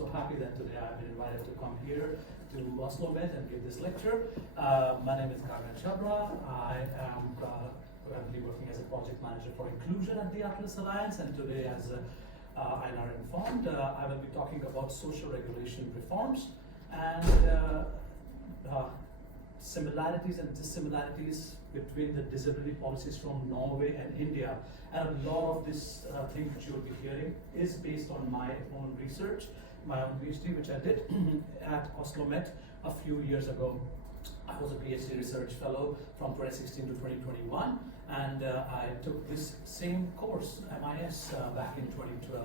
so happy that today I've been invited to come here to Oslo Met and give this lecture. My name is Gagan Chabra. I am currently working as a project manager for inclusion at the Atlas Alliance, and today, as Einar informed, I will be talking about social regulation reforms and similarities and dissimilarities between the disability policies from Norway and India. And a lot of this thing which you will be hearing is based on my own research, my own PhD, which I did at Oslo Met a few years ago. I was a PhD research fellow from 2016 to 2021, and I took this same course, MIS, back in 2012.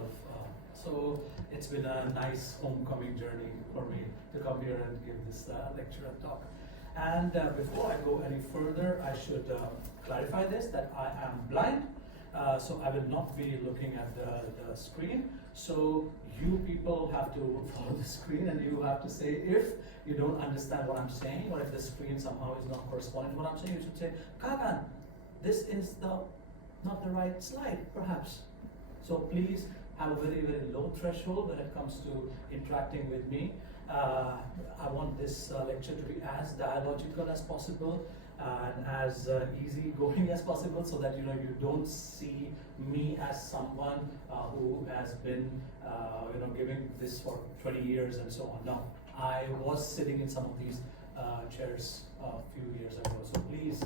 So it's been a nice homecoming journey for me to come here and give this lecture and talk. And before I go any further, I should clarify this, that I am blind, so I will not be looking at the screen. So you people have to follow the screen, and you have to say if you don't understand what I'm saying, or if the screen somehow is not corresponding to what I'm saying, you should say, Kagan, this is not the right slide, perhaps. So please have a very, very low threshold when it comes to interacting with me. I want this lecture to be as dialogical as possible and as easy going as possible, so that you don't see me as someone who has been giving this for 20 years and so on. No, I was sitting in some of these chairs a few years ago. So please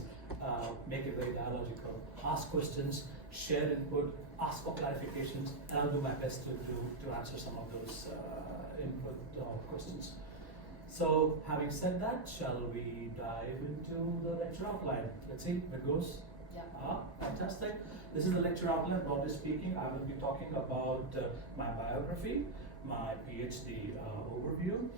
make it very dialogical. Ask questions, share input, ask for clarifications, and I'll do my best to answer some of those input questions. So having said that, shall we dive into the lecture outline? Let's see, it goes. Yeah. Fantastic. This is the lecture outline. Broadly speaking, I will be talking about my biography, my PhD overview,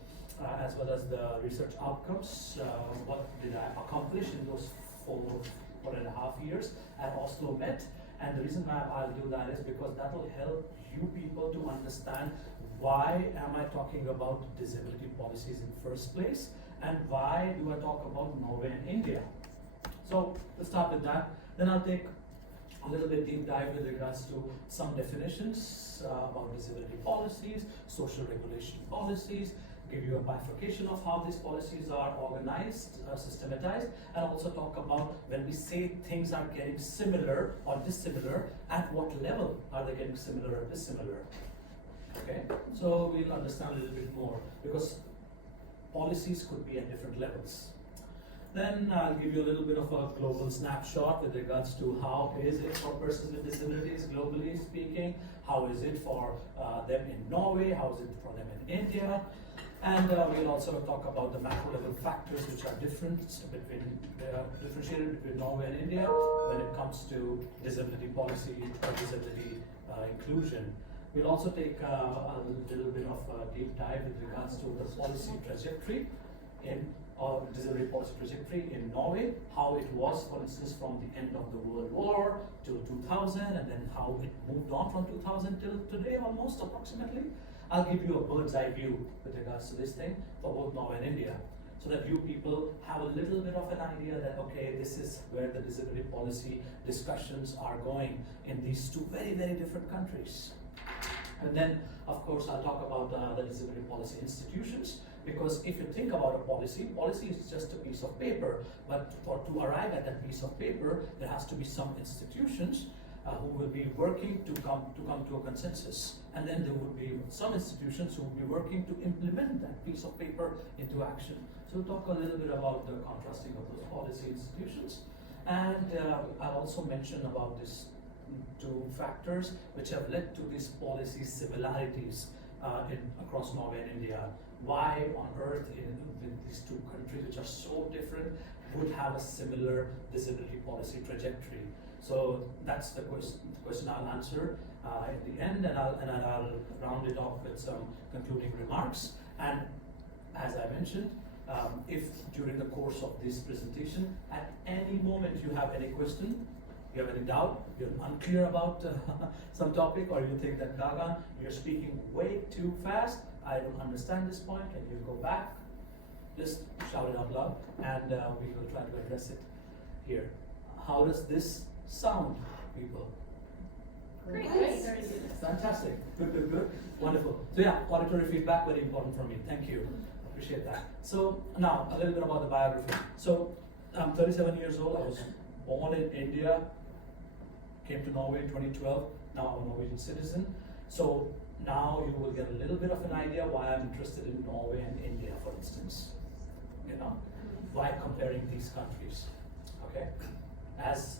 as well as the research outcomes. What did I accomplish in those 4.5 years at Oslo Met? And the reason why I'll do that is because that will help you people to understand why am I talking about disability policies in the first place, and why do I talk about Norway and India. So let's start with that. Then I'll take a little bit deep dive with regards to some definitions about disability policies, social regulation policies, give you a bifurcation of how these policies are organized, systematized, and also talk about when we say things are getting similar or dissimilar, at what level are they getting similar or dissimilar. Okay, so we'll understand a little bit more, because policies could be at different levels. Then I'll give you a little bit of a global snapshot with regards to how is it for persons with disabilities, globally speaking, how is it for them in Norway, how is it for them in India, and we'll also talk about the macro level factors which are differentiated between Norway and India when it comes to disability policy or disability inclusion. We'll also take a little bit of a deep dive with regards to the policy trajectory or disability policy trajectory in Norway, how it was, for instance, from the end of the World War to 2000, and then how it moved on from 2000 till today, almost approximately. I'll give you a bird's eye view with regards to this thing for both Norway and India, so that you people have a little bit of an idea that, okay, this is where the disability policy discussions are going in these two very, very different countries. And then, of course, I'll talk about the disability policy institutions, because if you think about a policy is just a piece of paper, but to arrive at that piece of paper, there has to be some institutions who will be working to come to a consensus, and then there would be some institutions who will be working to implement that piece of paper into action. So we'll talk a little bit about the contrasting of those policy institutions, and I'll also mention about these two factors which have led to these policy similarities across Norway and India. Why on earth with these two countries which are so different would have a similar disability policy trajectory? So that's the question I'll answer at the end, and I'll round it off with some concluding remarks. And as I mentioned, if during the course of this presentation, at any moment you have any question, you have any doubt, you're unclear about some topic, or you think that, Gagan, you're speaking way too fast, I don't understand this point, and you go back, just shout it out loud, and we will try to address it here. How does this sound, people? Great. Very good. Fantastic. Good. Wonderful. So yeah, auditory feedback, very important for me. Thank you. Appreciate that. So now, a little bit about the biography. So I'm 37 years old. I was born in India, came to Norway in 2012. Now I'm a Norwegian citizen. So now you will get a little bit of an idea why I'm interested in Norway and India, for instance. You know, why comparing these countries. Okay? As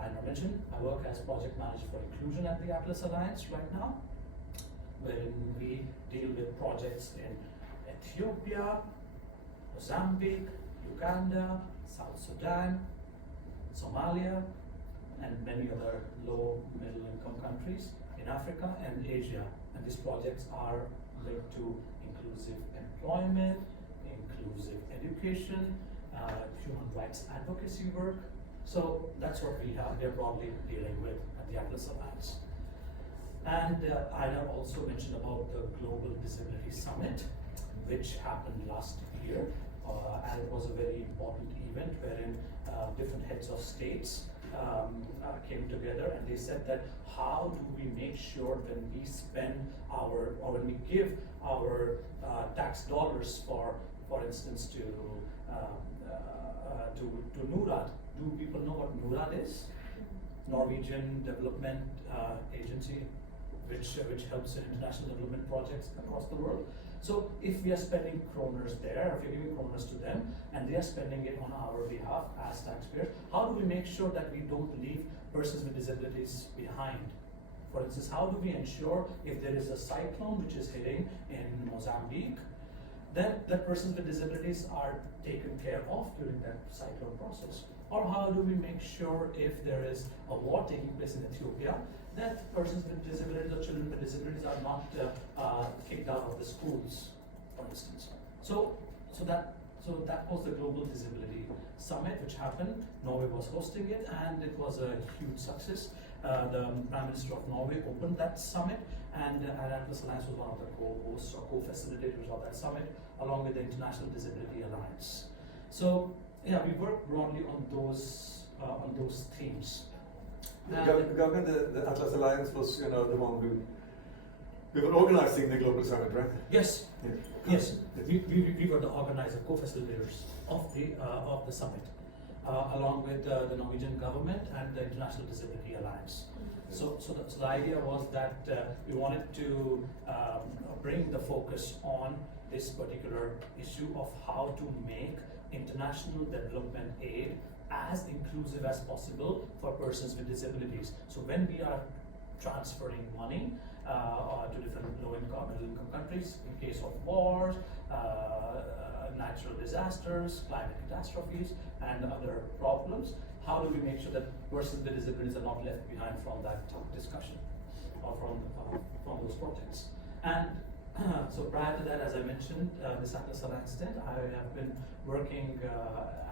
I mentioned, I work as project manager for inclusion at the Atlas Alliance right now, wherein we deal with projects in Ethiopia, Mozambique, Uganda, South Sudan, Somalia, and many other low middle income countries in Africa and Asia. And these projects are linked to inclusive employment, inclusive education, human rights advocacy work. So that's what we are broadly dealing with at the Atlas Alliance. And Ida also mentioned about the Global Disability Summit, which happened last year. And it was a very important event wherein different heads of states came together, and they said that how do we make sure when we spend or when we give our tax dollars for instance, to NORAD. Do people know what NORAD is? Norwegian Development Agency, which helps in international development projects across the world. So if we are spending kroners there, if we're giving kroners to them, and they are spending it on our behalf as taxpayers, how do we make sure that we don't leave persons with disabilities behind? For instance, how do we ensure if there is a cyclone which is hitting in Mozambique, then the persons with disabilities are taken care of during that cyclone process? Or how do we make sure if there is a war taking place in Ethiopia, that persons with disabilities or children with disabilities are not kicked out of the schools, for instance? So that was the Global Disability Summit, which happened. Norway was hosting it, and it was a huge success. The Prime Minister of Norway opened that summit, and Atlas Alliance was one of the co-hosts or co-facilitators of that summit, along with the International Disability Alliance. So yeah, we work broadly on those themes. Government, the Atlas Alliance was, the one who were organizing the global summit, right? Yes. Yeah. Yes. We were the organizer, co-facilitators of the summit, along with the Norwegian government and the International Disability Alliance. So the idea was that we wanted to bring the focus on this particular issue of how to make international development aid as inclusive as possible for persons with disabilities. So when we are transferring money to different low-income and middle-income countries in case of wars, natural disasters, climate catastrophes, and other problems, how do we make sure that persons with disabilities are not left behind from that discussion or from those projects? And so prior to that, as I mentioned, this Atlas Alliance stint, I have been working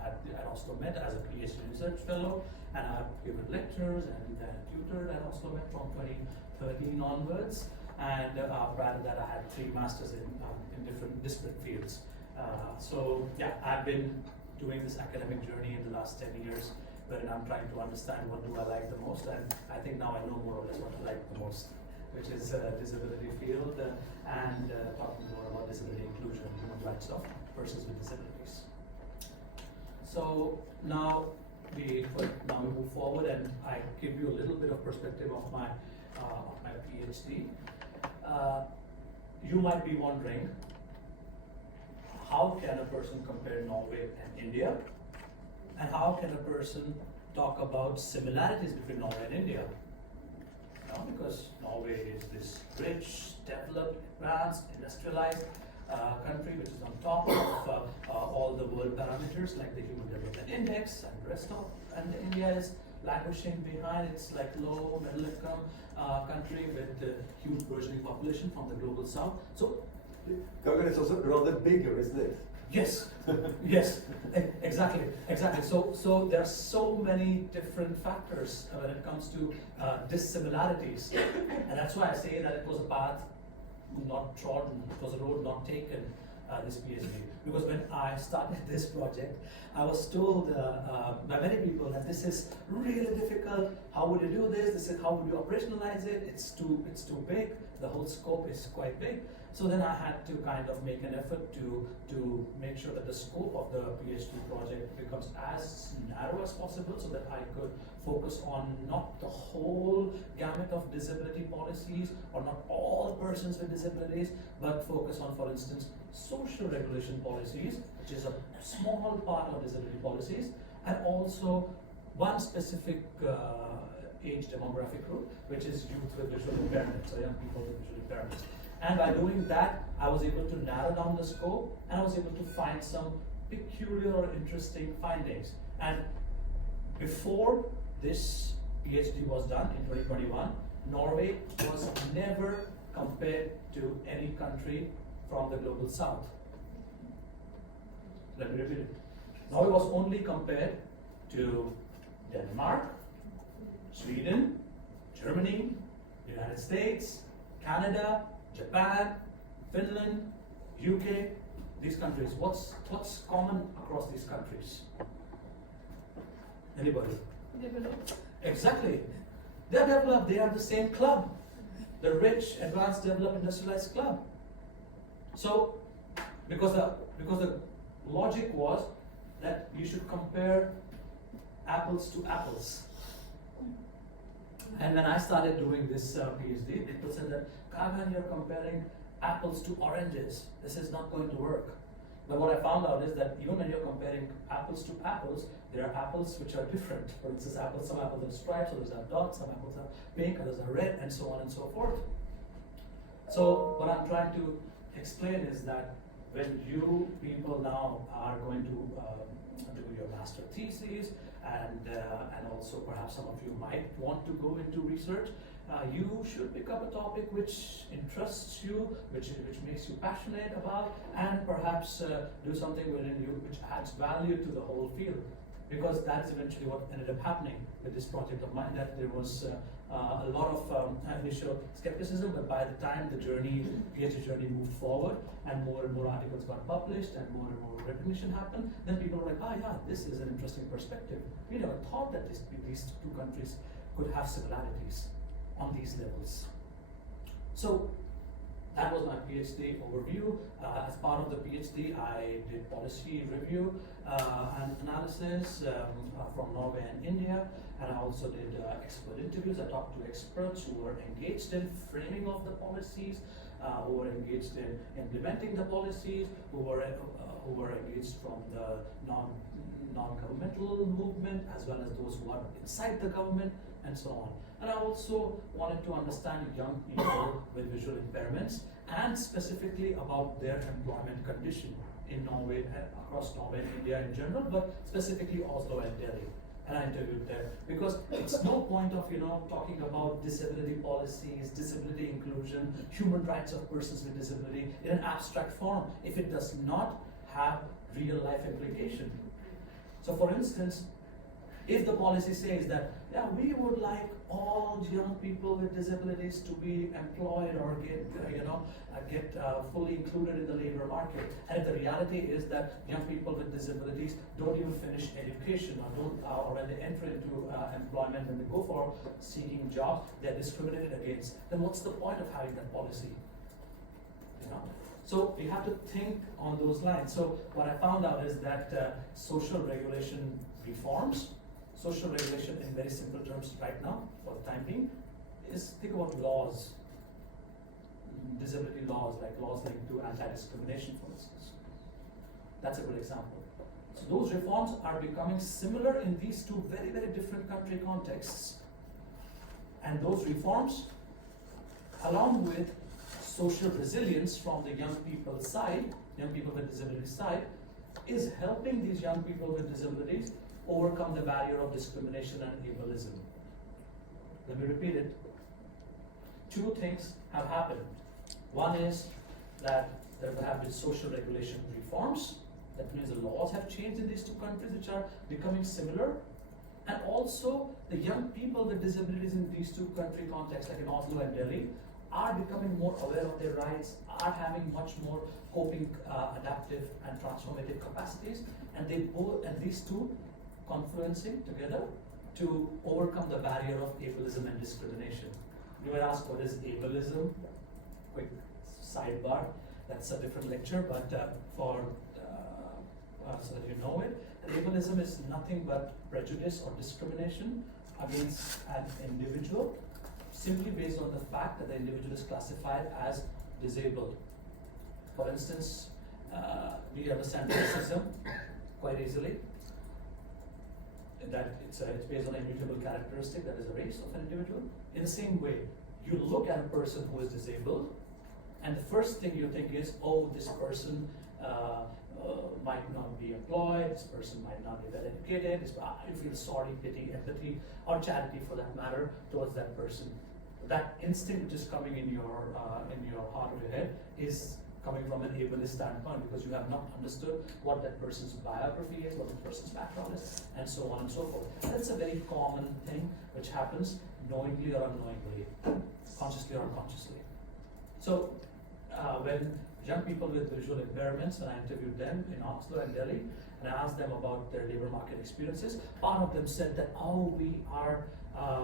at Oslo Met as a PhD research fellow, and I have given lectures and tutored at Oslo Met from 2013 onwards. And prior to that, I had 3 masters in different disparate fields. So yeah, I've been doing this academic journey in the last 10 years, wherein I'm trying to understand what do I like the most, and I think now I know more or less what I like the most, which is disability field and talking more about disability inclusion and human rights of persons with disabilities. So now we move forward, and I give you a little bit of perspective of my PhD. You might be wondering, how can a person compare Norway and India? And how can a person talk about similarities between Norway and India? Because Norway is this rich, developed, advanced, industrialized country which is on top of all the world parameters like the Human Development Index and the rest of, and India is languishing behind. It's like low, middle income country with a huge burgeoning population from the global south. So Government is also rather bigger, isn't it? yes, yes, exactly. So there are so many different factors when it comes to dissimilarities, and that's why I say that it was a path not trodden, it was a road not taken this PhD. Because when I started this project, I was told by many people that this is really difficult. How would you do this? This is how would you operationalize it? It's too big. The whole scope is quite big. So then I had to kind of make an effort to make sure that the scope of the PhD project becomes as narrow as possible, so that I could focus on not the whole gamut of disability policies or not all persons with disabilities, but focus on, for instance, social regulation policies, which is a small part of disability policies, and also one specific age demographic group, which is youth with visual impairments, so young people with visual impairments. And by doing that, I was able to narrow down the scope, and I was able to find some peculiar or interesting findings. And before this PhD was done in 2021, Norway was never compared to any country from the global south. Let me repeat it. Norway was only compared to Denmark, Sweden, Germany, United States, Canada, Japan, Finland, UK, these countries. What's common across these countries? Anybody? Developed. Exactly. They're developed, they are the same club. The rich, advanced, developed, industrialized club. So, because the logic was that you should compare apples to apples. And when I started doing this PhD, people said that, Kagan, you're comparing apples to oranges. This is not going to work. But what I found out is that even when you're comparing apples to apples, there are apples which are different. For instance, some apples have stripes, others have dots, some apples are pink, others are red, and so on and so forth. So what I'm trying to explain is that when you people now are going to do your master theses, and also perhaps some of you might want to go into research, you should pick up a topic which interests you, which makes you passionate about, and perhaps do something within you which adds value to the whole field. Because that's eventually what ended up happening with this project of mine, that there was a lot of initial skepticism, but by the time the PhD journey moved forward and more articles got published and more recognition happened, then people were like, yeah, this is an interesting perspective. We never thought that these two countries could have similarities on these levels. So that was my PhD overview. As part of the PhD, I did policy review and analysis from Norway and India, and I also did expert interviews. I talked to experts who were engaged in framing of the policies, who were engaged in implementing the policies, who were engaged from the non-governmental movement, as well as those who are inside the government, and so on. And I also wanted to understand young people with visual impairments, and specifically about their employment condition in Norway, across Norway and India in general, but specifically Oslo and Delhi. And I interviewed there, because it's no point of talking about disability policies, disability inclusion, human rights of persons with disability in an abstract form if it does not have real life implication. So for instance, if the policy says that, yeah, we would like all young people with disabilities to be employed or get fully included in the labor market, and if the reality is that young people with disabilities don't even finish education or when they enter into employment, when they go for seeking jobs, they're discriminated against, then what's the point of having that policy? So you have to think on those lines. So what I found out is that social regulation reforms, social regulation in very simple terms right now, for the time being, is think about laws, disability laws, like laws linked to anti-discrimination, for instance. That's a good example. So those reforms are becoming similar in these two very, very different country contexts. And those reforms, along with social resilience from the young people's side, young people with disability side, is helping these young people with disabilities overcome the barrier of discrimination and ableism. Let me repeat it. Two things have happened. One is that there have been social regulation reforms. That means the laws have changed in these two countries, which are becoming similar. And also, the young people with disabilities in these two country contexts, like in Oslo and Delhi, are becoming more aware of their rights, are having much more coping, adaptive, and transformative capacities, and these two confluencing together to overcome the barrier of ableism and discrimination. You might ask, what is ableism? Quick sidebar. That's a different lecture, but so that you know it, ableism is nothing but prejudice or discrimination against an individual simply based on the fact that the individual is classified as disabled. For instance, we understand racism quite easily, that it's based on an immutable characteristic, that is a race of an individual. In the same way, you look at a person who is disabled, and the first thing you think is, oh, this person might not be employed, this person might not be well educated, you feel sorry, pity, empathy, or charity for that matter towards that person. That instinct which is coming in your heart or your head is coming from an ableist standpoint, because you have not understood what that person's biography is, what the person's background is, and so on and so forth. That's a very common thing which happens knowingly or unknowingly, consciously or unconsciously. So when young people with visual impairments, when I interviewed them in Oslo and Delhi, and I asked them about their labor market experiences, part of them said that, oh, we are,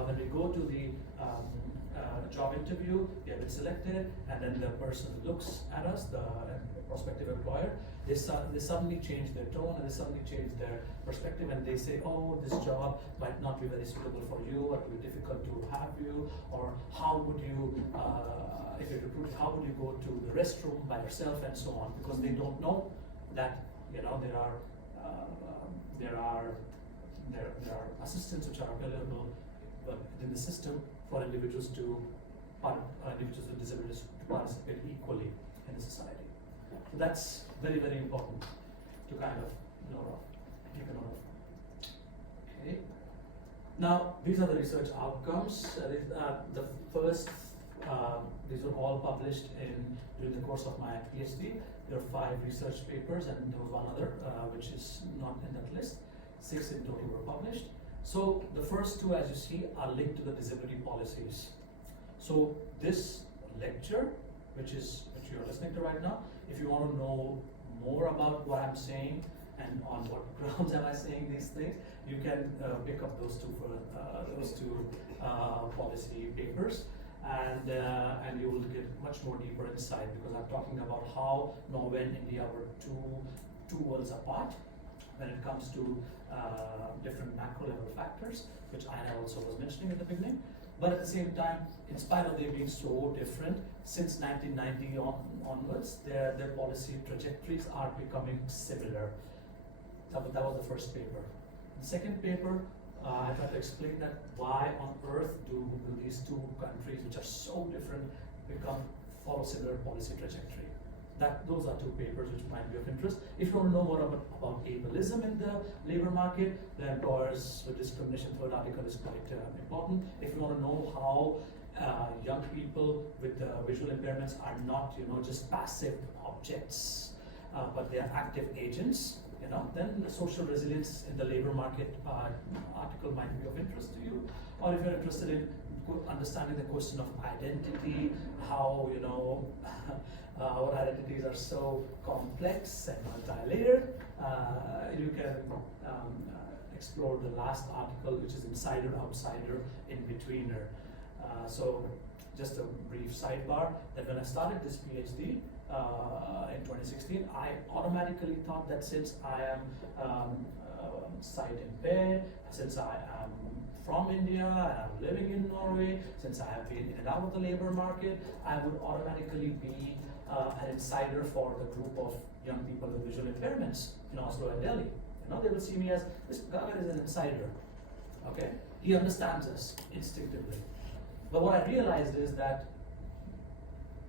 when we go to the job interview, we have been selected, and then the person looks at us, the prospective employer, they suddenly change their tone and they suddenly change their perspective, and they say, oh, this job might not be very suitable for you, or it will be difficult to have you, or how would you, if you're recruited, how would you go to the restroom by yourself, and so on, because they don't know that, you know, there are assistants which are available within the system for individuals with disabilities to participate equally in the society. So that's very, very important to kind of take a note of. Okay. Now, these are the research outcomes. The first, these were all published during the course of my PhD. There are 5 research papers, and there was one other which is not in that list. 6 in total were published. So the first 2, as you see, are linked to the disability policies. So this lecture, which you're listening to right now, if you want to know more about what I'm saying and on what grounds am I saying these things, you can pick up those two policy papers, and you will get much more deeper insight, because I'm talking about how Norway and India were two worlds apart when it comes to different macro level factors, which Aina also was mentioning at the beginning. But at the same time, in spite of them being so different, since 1990 onwards, their policy trajectories are becoming similar. That was the first paper. The second paper, I tried to explain that why on earth do these 2 countries, which are so different, follow similar policy trajectory. Those are 2 papers which might be of interest. If you want to know more about ableism in the labor market, the employers with discrimination third article is quite important. If you want to know how young people with visual impairments are not, just passive objects, but they are active agents, then the social resilience in the labor market article might be of interest to you. Or if you're interested in understanding the question of identity, how, our identities are so complex and multi-layered, you can explore the last article, which is Insider, Outsider, In-Betweener. So just a brief sidebar, that when I started this PhD in 2016, I automatically thought that since I am sight impaired, since I am from India and I'm living in Norway, since I have been in and out of the labor market, I would automatically be an insider for the group of young people with visual impairments in Oslo and Delhi. They will see me as, this guy is an insider. Okay, he understands us instinctively. But what I realized is that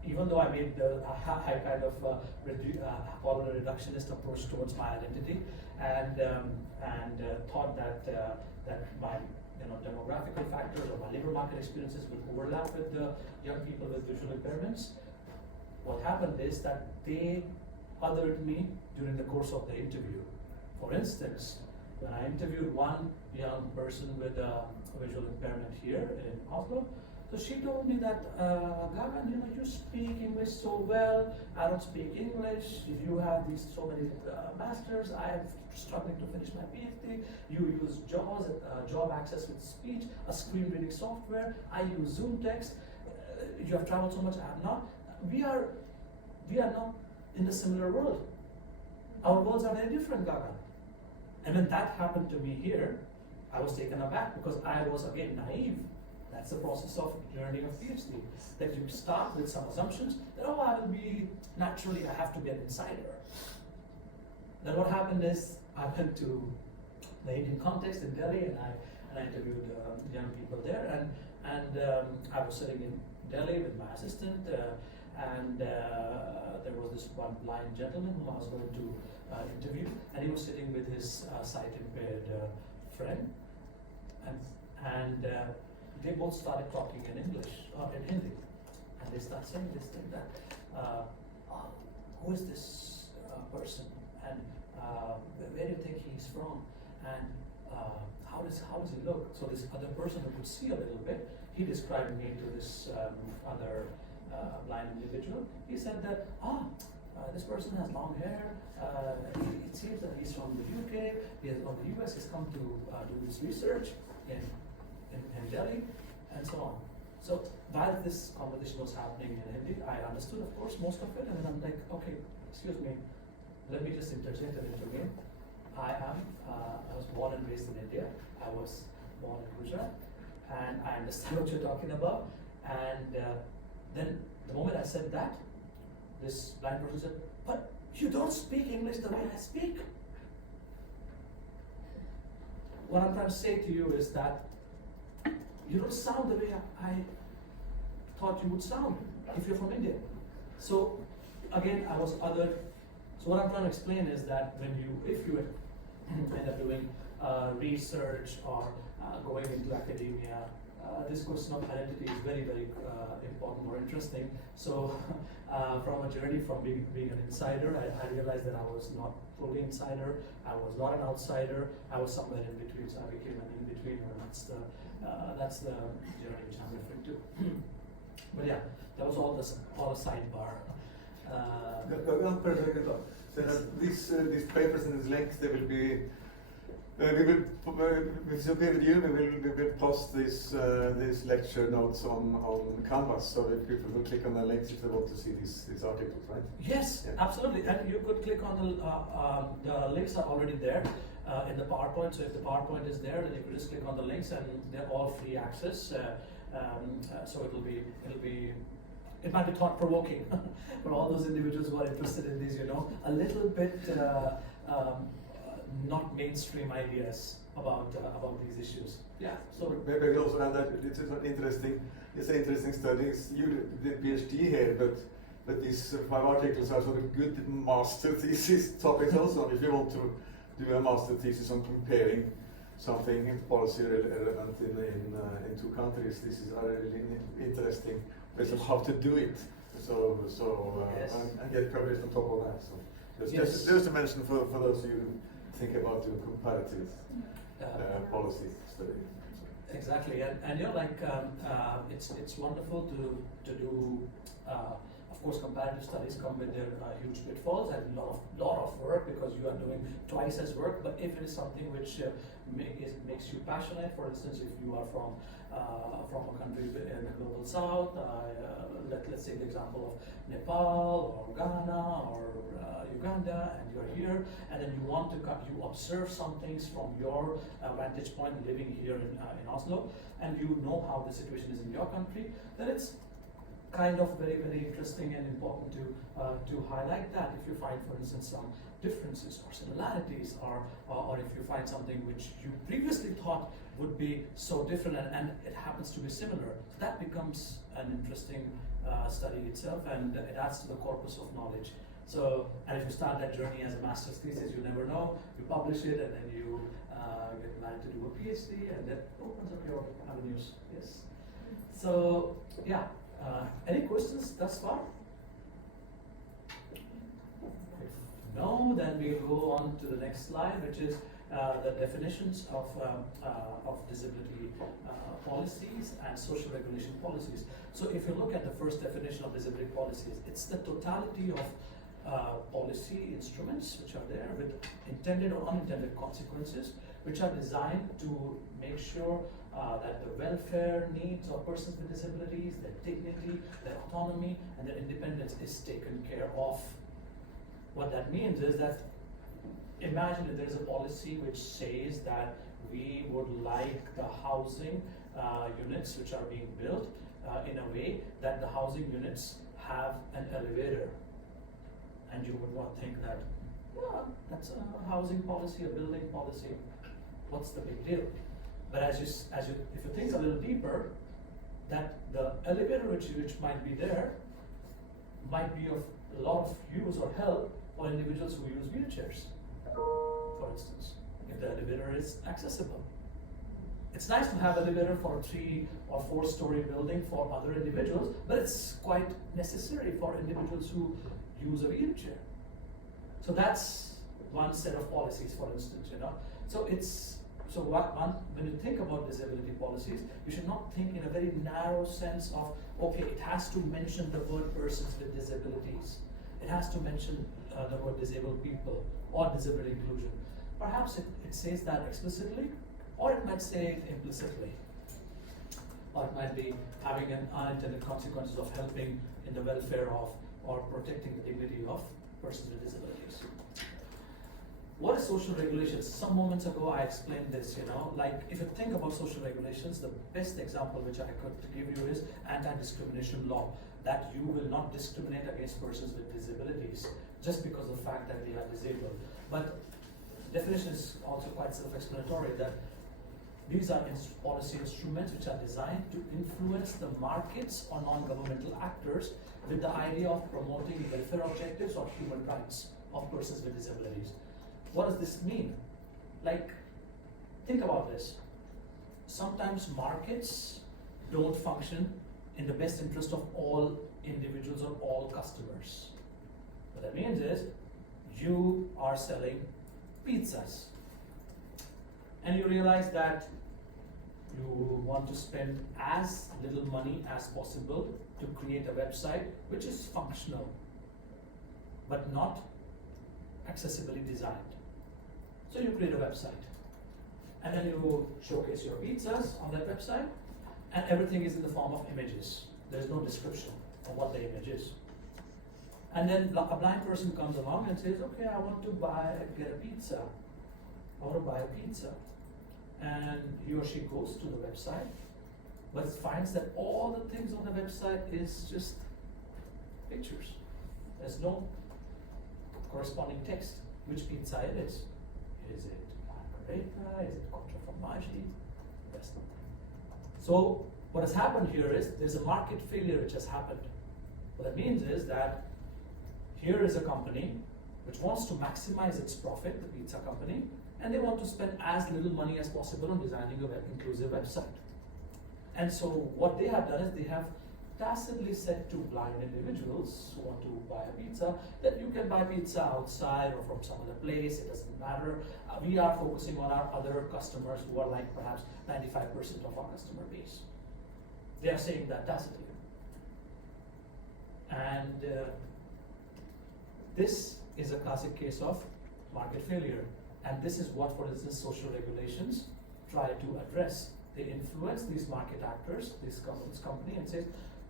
even though I made I kind of followed a reductionist approach towards my identity, and thought that my demographical factors or my labor market experiences would overlap with the young people with visual impairments, what happened is that they othered me during the course of the interview. For instance, when I interviewed one young person with a visual impairment here in Oslo, So she told me that, Gagan, you speak English so well. I don't speak English. You have these so many masters. I'm struggling to finish my PhD. You use JAWS, job access with speech, a screen reading software. I use Zoom text. You have traveled so much. I have not. We are not in a similar world. Our worlds are very different, Gagan. And when that happened to me here, I was taken aback because I was again naive. That's the process of learning a PhD. That you start with some assumptions that, oh, I will be, naturally, I have to be an insider. Then what happened is, I went to the Indian context in Delhi and I interviewed young people there. And I was sitting in Delhi with my assistant, and there was this one blind gentleman whom I was going to interview, and he was sitting with his sight-impaired friend. And they both started talking in English, or in Hindi. And they start saying this thing that, who is this person? And where do you think he's from? And how does he look? So this other person who could see a little bit, he described me to this other blind individual. He said that, this person has long hair. It seems that he's from the UK, or the US. He's come to do this research in Delhi, and so on. So while this conversation was happening in Hindi, I understood, of course, most of it, and then I'm like, okay, excuse me, let me just interject a little again. I was born and raised in India. I was born in Gujarat, and I understand what you're talking about. And then the moment I said that, this blind person said, but you don't speak English the way I speak. What I'm trying to say to you is that you don't sound the way I thought you would sound if you're from India. So again, I was other. So what I'm trying to explain is that if you end up doing research or going into academia, this question of identity is very, very important or interesting. So from a journey from being an insider, I realized that I was not fully insider, I was not an outsider, I was somewhere in between, so I became an in-betweener. That's the journey which I'm referring to. But yeah, that was all a sidebar. Perfect. So these papers and these links, they will be. If it's okay with you, we will post these lecture notes on Canvas, so that people will click on the links if they want to see these articles, right? Yes, yeah. Absolutely. And you could click on the links are already there in the PowerPoint. So if the PowerPoint is there, then you could just click on the links, and they're all free access. So it might be thought-provoking for all those individuals who are interested in these, a little bit not mainstream ideas about these issues. Yeah. So maybe I will also add that it's an interesting study. You did PhD here, but these 5 articles are sort of good master thesis topics also. If you want to do a master thesis on comparing something in policy relevant in 2 countries, this is a really interesting ways of how to do it. So yes. and get coverage on top of that. So just a mention for those who think about doing comparative policy study. Exactly, and it's wonderful to do. Of course, comparative studies come with their huge pitfalls and a lot of work, because you are doing twice as work. But if it is something which makes you passionate, for instance, if you are from a country in the global south, let's take the example of Nepal or Ghana or Uganda, and you're here, and then you want to you observe some things from your vantage point living here in Oslo, and you know how the situation is in your country, then it's kind of very, very interesting and important to highlight that. If you find, for instance, some differences or similarities, or if you find something which you previously thought would be so different and it happens to be similar, that becomes an interesting study itself, and it adds to the corpus of knowledge. So, and if you start that journey as a master's thesis, you never know, you publish it, and then you get invited to do a PhD, and that opens up your avenues. Yes. So, yeah. Any questions thus far? If no, then we'll go on to the next slide, which is the definitions of disability policies and social regulation policies. So if you look at the first definition of disability policies, it's the totality of policy instruments which are there with intended or unintended consequences, which are designed to make sure that the welfare needs of persons with disabilities, their dignity, their autonomy, and their independence is taken care of. What that means is that, imagine if there is a policy which says that we would like the housing units which are being built in a way that the housing units have an elevator. And you would not think that, well, that's a housing policy, a building policy. What's the big deal? But if you think a little deeper, that the elevator which might be there might be of a lot of use or help for individuals who use wheelchairs, for instance, if the elevator is accessible. It's nice to have elevator for a 3 or 4-story building for other individuals, but it's quite necessary for individuals who use a wheelchair. So that's one set of policies, for instance, when you think about disability policies, you should not think in a very narrow sense of, okay, it has to mention the word persons with disabilities. It has to mention the word disabled people or disability inclusion. Perhaps it says that explicitly, or it might say it implicitly. Or it might be having an unintended consequences of helping in the welfare of or protecting the dignity of persons with disabilities. What is social regulations? Some moments ago I explained this, like if you think about social regulations, the best example which I could give you is anti-discrimination law, that you will not discriminate against persons with disabilities just because of the fact that they are disabled. But definition is also quite self-explanatory, that these are policy instruments which are designed to influence the markets or non-governmental actors with the idea of promoting welfare objectives or human rights of persons with disabilities. What does this mean? Like, think about this. Sometimes markets don't function in the best interest of all individuals or all customers. What that means is, you are selling pizzas, and you realize that you want to spend as little money as possible to create a website which is functional, but not accessibly designed. So you create a website, and then you showcase your pizzas on that website, and everything is in the form of images. There's no description of what the image is. And then a blind person comes along and says, okay, I want to get a pizza. I want to buy a pizza. And he or she goes to the website, but finds that all the things on the website is just pictures. There's no corresponding text, which pizza it is. Is it margherita? Is it quattro formaggi? Yes. So what has happened here is there's a market failure which has happened. What that means is that here is a company which wants to maximize its profit, the pizza company, and they want to spend as little money as possible on designing an inclusive website. And so what they have done is they have tacitly said to blind individuals who want to buy a pizza that you can buy pizza outside or from some other place, it doesn't matter. We are focusing on our other customers who are like perhaps 95% of our customer base. They are saying that tacitly. And this is a classic case of market failure. And this is what, for instance, social regulations try to address. They influence these market actors, this company, and says,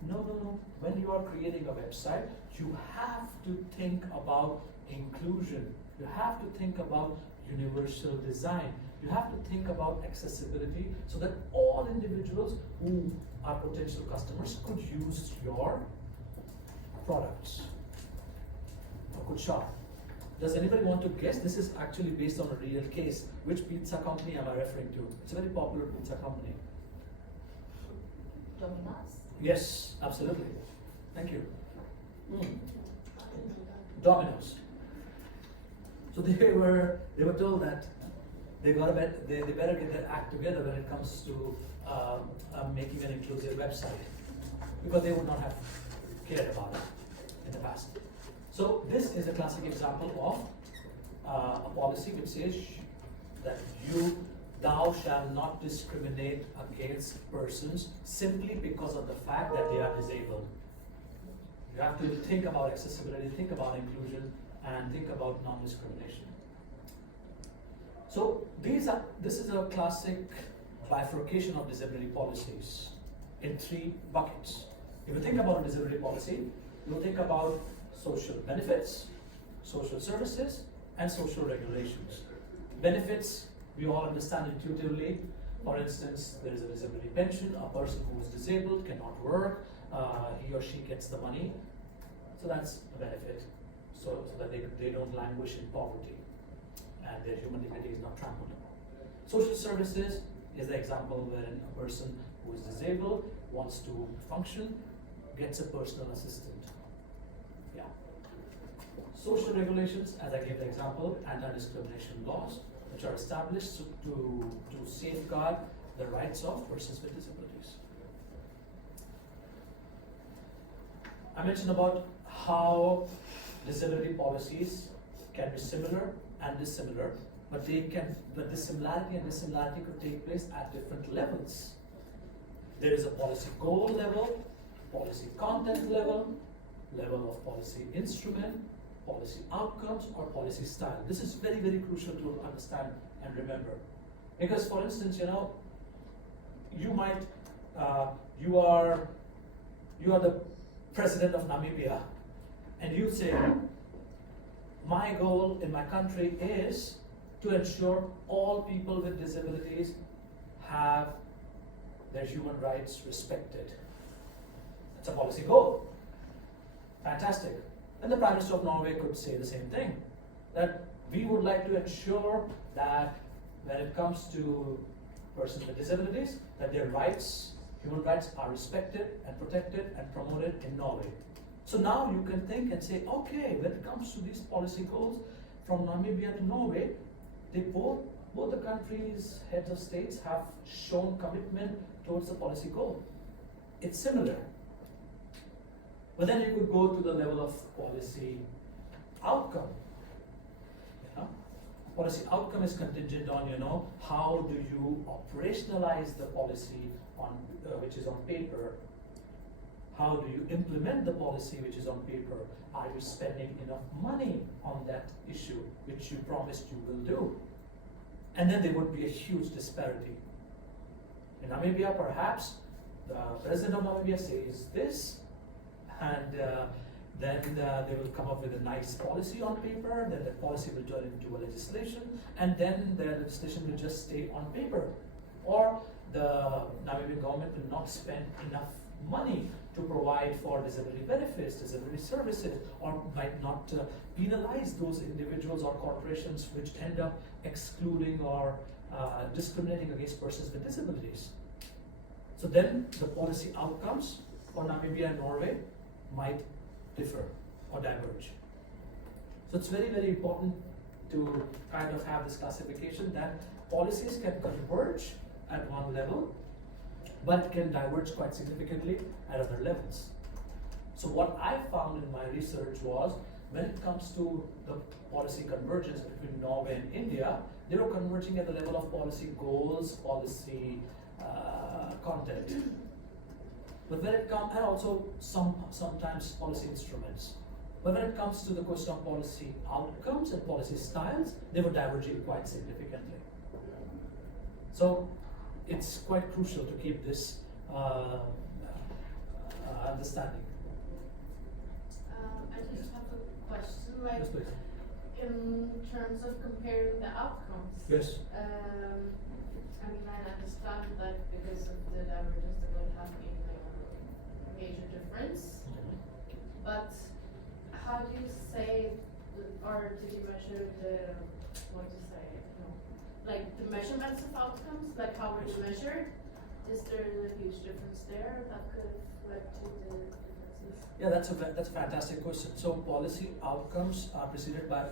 no, when you are creating a website, you have to think about inclusion. You have to think about universal design. You have to think about accessibility so that all individuals who are potential customers could use your products or could shop. Does anybody want to guess? This is actually based on a real case. Which pizza company am I referring to? It's a very popular pizza company. Domino's? Yes, absolutely. Thank you. Domino's. So they were told that they better get their act together when it comes to making an inclusive website, because they would not have cared about it in the past. So this is a classic example of a policy which says that thou shalt not discriminate against persons simply because of the fact that they are disabled. You have to think about accessibility, think about inclusion, and think about non-discrimination. So this is a classic bifurcation of disability policies in 3 buckets. If you think about a disability policy, you'll think about social benefits, social services, and social regulations. Benefits, we all understand intuitively. For instance, there is a disability pension, a person who is disabled cannot work, he or she gets the money, so that's a benefit, so that they don't languish in poverty and their human dignity is not trampled upon. Social services is the example wherein a person who is disabled wants to function, gets a personal assistant. Yeah. Social regulations, as I gave the example, anti-discrimination laws, which are established to safeguard the rights of persons with disabilities. I mentioned about how disability policies can be similar and dissimilar, but the similarity and dissimilarity could take place at different levels. There is a policy goal level, policy content level, level of policy instrument, policy outcomes, or policy style. This is very, very crucial to understand and remember. Because for instance, you might, you are the president of Namibia, and you say, my goal in my country is to ensure all people with disabilities have their human rights respected. That's a policy goal. Fantastic. And the Prime Minister of Norway could say the same thing, that we would like to ensure that when it comes to persons with disabilities, that their rights, human rights, are respected and protected and promoted in Norway. So now you can think and say, okay, when it comes to these policy goals from Namibia to Norway, they both the countries' heads of states have shown commitment towards the policy goal. It's similar. But then you could go to the level of policy outcome. Policy outcome is contingent on, how do you operationalize the policy on which is on paper? How do you implement the policy which is on paper? Are you spending enough money on that issue which you promised you will do? And then there would be a huge disparity. In Namibia, perhaps the president of Namibia says this, and then they will come up with a nice policy on paper, then that policy will turn into a legislation, and then the legislation will just stay on paper. Or the Namibian government will not spend enough money to provide for disability benefits, disability services, or might not penalize those individuals or corporations which end up excluding or discriminating against persons with disabilities. So then the policy outcomes for Namibia and Norway might differ or diverge. So it's very, very important to kind of have this classification that policies can converge at one level, but can diverge quite significantly at other levels. So what I found in my research was, when it comes to the policy convergence between Norway and India, they were converging at the level of policy goals, policy content. But when it comes, and also sometimes policy instruments. But when it comes to the question of policy outcomes and policy styles, they were diverging quite significantly. So it's quite crucial to keep this understanding. I just have a question, like, Yes, please. in terms of comparing the outcomes. Yes. I understand that because of the divergence there will have been a major difference, but how do you say, or did you measure the, like the measurements of outcomes, like how were they measured? Is there a huge difference there that could have led to the differences? Yeah, that's a fantastic question. So policy outcomes are preceded by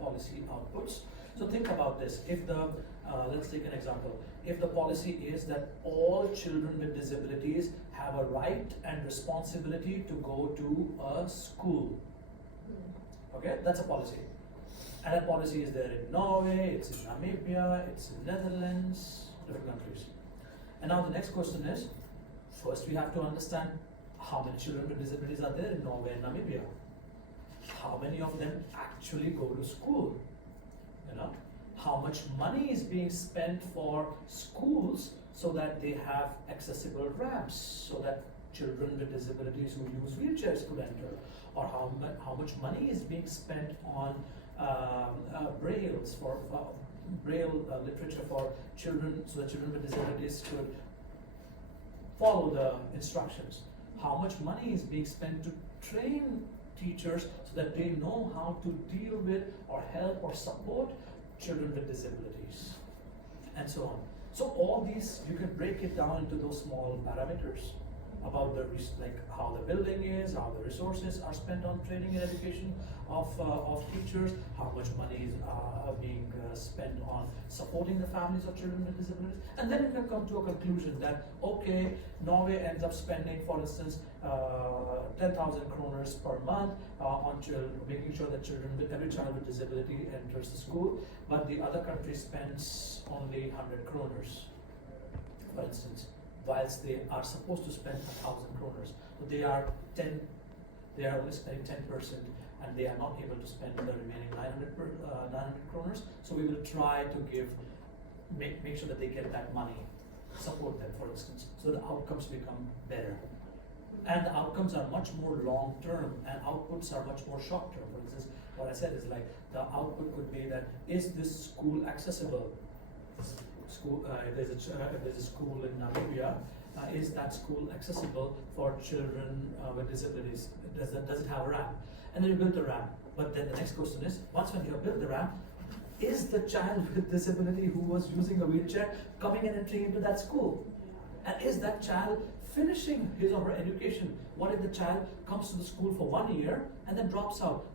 policy outputs. So think about this. If the let's take an example. If the policy is that all children with disabilities have a right and responsibility to go to a school, okay, that's a policy. And that policy is there in Norway, it's in Namibia, it's in Netherlands, different countries. And now the next question is, first we have to understand how many children with disabilities are there in Norway and Namibia. How many of them actually go to school? You know, how much money is being spent for schools so that they have accessible ramps, so that children with disabilities who use wheelchairs could enter, or how much money is being spent on brailles for braille literature for children, so that children with disabilities could follow the instructions. How much money is being spent to train teachers so that they know how to deal with or help or support children with disabilities, and so on. So all these, you can break it down into those small parameters about the like how the building is, how the resources are spent on training and education of teachers, how much money is being spent on supporting the families of children with disabilities, and then you can come to a conclusion that okay, Norway ends up spending, for instance, 10,000 kroners per month on making sure that every child with disability enters the school, but the other country spends only 100 kroners, for instance, whilst they are supposed to spend 1,000 kroners. So they are only spending 10%, and they are not able to spend the remaining 900 kroners. So we will try to make sure that they get that money, support them, for instance, so the outcomes become better. And the outcomes are much more long term, and outputs are much more short term. For instance, what I said is like the output could be that, is this school accessible? If there's a school in Namibia, is that school accessible for children with disabilities? Does it have a ramp? And then you build the ramp. But then the next question is, once when you have built the ramp, is the child with disability who was using a wheelchair coming and entering into that school? And is that child finishing his or her education? What if the child comes to the school for 1 year and then drops out?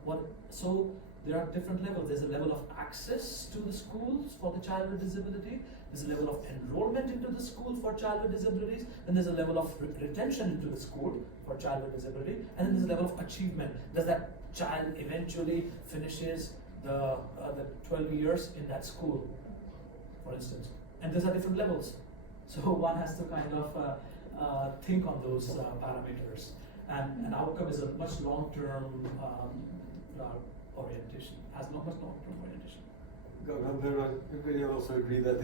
So there are different levels. There's a level of access to the schools for the child with disability. There's a level of enrollment into the school for child with disabilities. Then there's a level of retention into the school for child with disability. And then there's a level of achievement. Does that child eventually finishes the 12 years in that school, for instance? And those are different levels. So one has to kind of think on those parameters. And an outcome is a much long-term orientation, much long-term orientation. We also agree that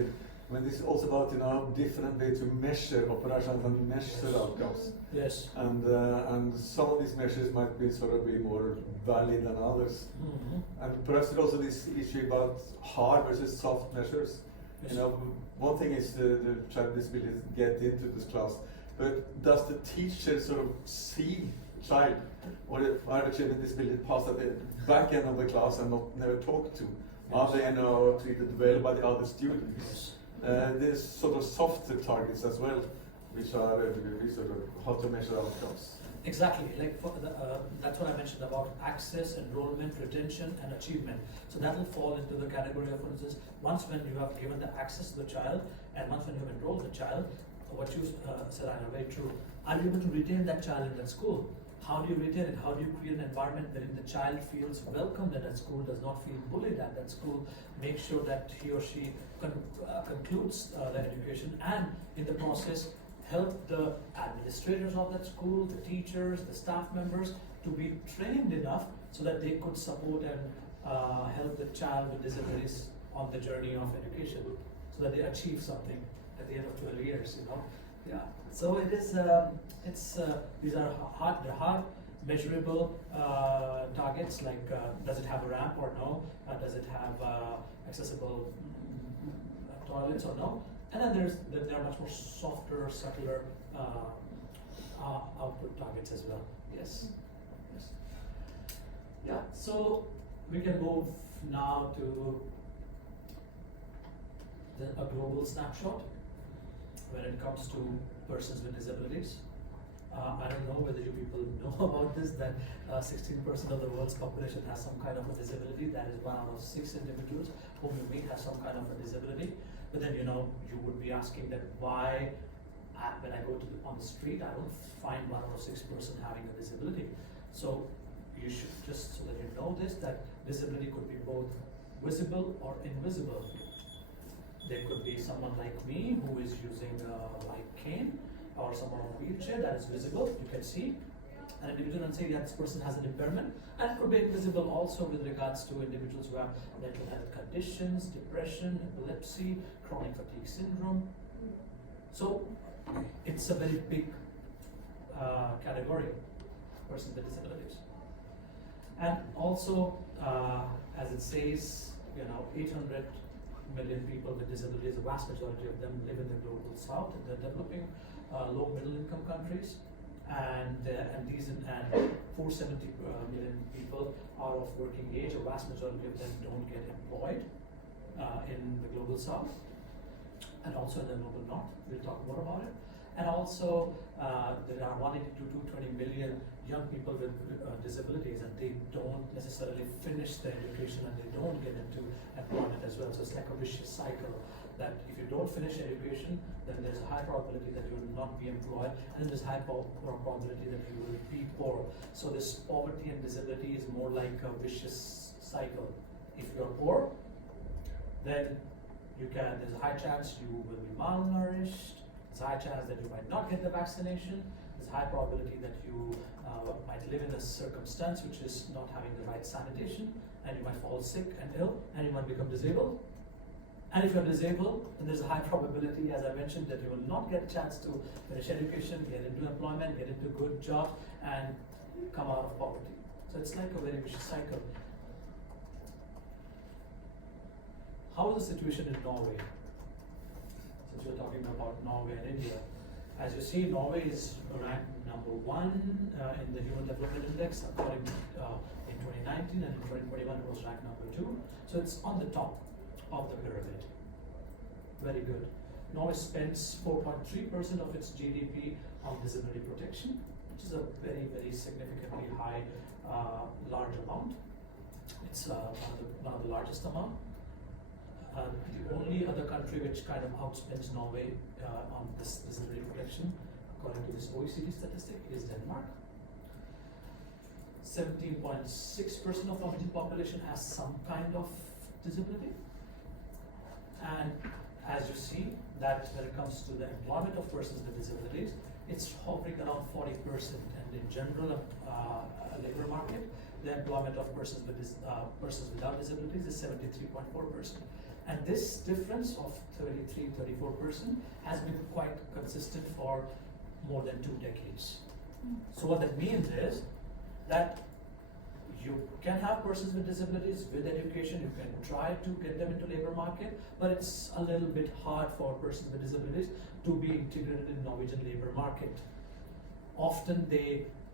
when this is also about different way to measure operations and measure outcomes. Yes. And some of these measures might be more valid than others. Mm-hmm. And perhaps there's also this issue about hard versus soft measures. Yes. One thing is the child with disabilities get into this class, but does the teacher see child or the child with disability pass at the back end of the class and never talk to? Yes. Are they treated well by the other students? Yes. There's softer targets as well, which are how to measure outcomes. Exactly, like that's what I mentioned about access, enrollment, retention, and achievement. So that will fall into the category of, for instance, once when you have given the access to the child, and once when you have enrolled the child, what you said, Anna, very true. Are you able to retain that child in that school? How do you retain it? How do you create an environment wherein the child feels welcomed at that school, does not feel bullied at that school, make sure that he or she concludes the education, and in the process help the administrators of that school, the teachers, the staff members to be trained enough so that they could support and help the child with disabilities on the journey of education, so that they achieve something at the end of 12 years, Yeah. So it is, these are hard, measurable targets, like does it have a ramp or no? Does it have accessible toilets or no? And then there are much more softer, subtler output targets as well. Yes. Yeah. So we can move now to a global snapshot when it comes to persons with disabilities. I don't know whether you people know about this, that 16% of the world's population has some kind of a disability. That is 1 out of 6 individuals whom you meet have some kind of a disability. But then you would be asking that why, when I go on the street, I don't find 1 out of 6 person having a disability. So you should, just so that you know this, that disability could be both visible or invisible. There could be someone like me who is using a light cane, or someone on a wheelchair that is visible, you can see. An individual and say, yeah, this person has an impairment, and it could be invisible also with regards to individuals who have mental health conditions, depression, epilepsy, chronic fatigue syndrome. So it's a very big category, persons with disabilities. And also, as it says, 800 million people with disabilities, the vast majority of them live in the global south, in the developing low middle income countries. And 470 million people are of working age. A vast majority of them don't get employed in the global south, and also in the global north. We'll talk more about it. And also, there are 180 to 220 million young people with disabilities, and they don't necessarily finish their education, and they don't get into employment as well. So it's like a vicious cycle, that if you don't finish education, then there's a high probability that you will not be employed, and there's high probability that you will be poor. So this poverty and disability is more like a vicious cycle. If you're poor, then there's a high chance you will be malnourished, there's a high chance that you might not get the vaccination, there's a high probability that you might live in a circumstance which is not having the right sanitation, and you might fall sick and ill, and you might become disabled. And if you're disabled, then there's a high probability, as I mentioned, that you will not get a chance to finish education, get into employment, get into good jobs, and come out of poverty. So it's like a very vicious cycle. How is the situation in Norway? Since we're talking about Norway and India. As you see, Norway is ranked number 1 in the Human Development Index, according in 2019, and in 2021 it was ranked number 2. So it's on the top of the pyramid. Very good. Norway spends 4.3% of its GDP on disability protection, which is a very, very significantly high, large amount. It's one of the largest amount. The only other country which kind of outspends Norway on this disability protection, according to this OECD statistic, is Denmark. 17.6% of Norwegian population has some kind of disability. And as you see, that when it comes to the employment of persons with disabilities, it's hovering around 40%. And in general, labor market, the employment of persons without disabilities is 73.4%. And this difference of 33-34% has been quite consistent for more than 2 decades. So what that means is that you can have persons with disabilities with education, you can try to get them into labor market, but it's a little bit hard for persons with disabilities to be integrated in Norwegian labor market. Often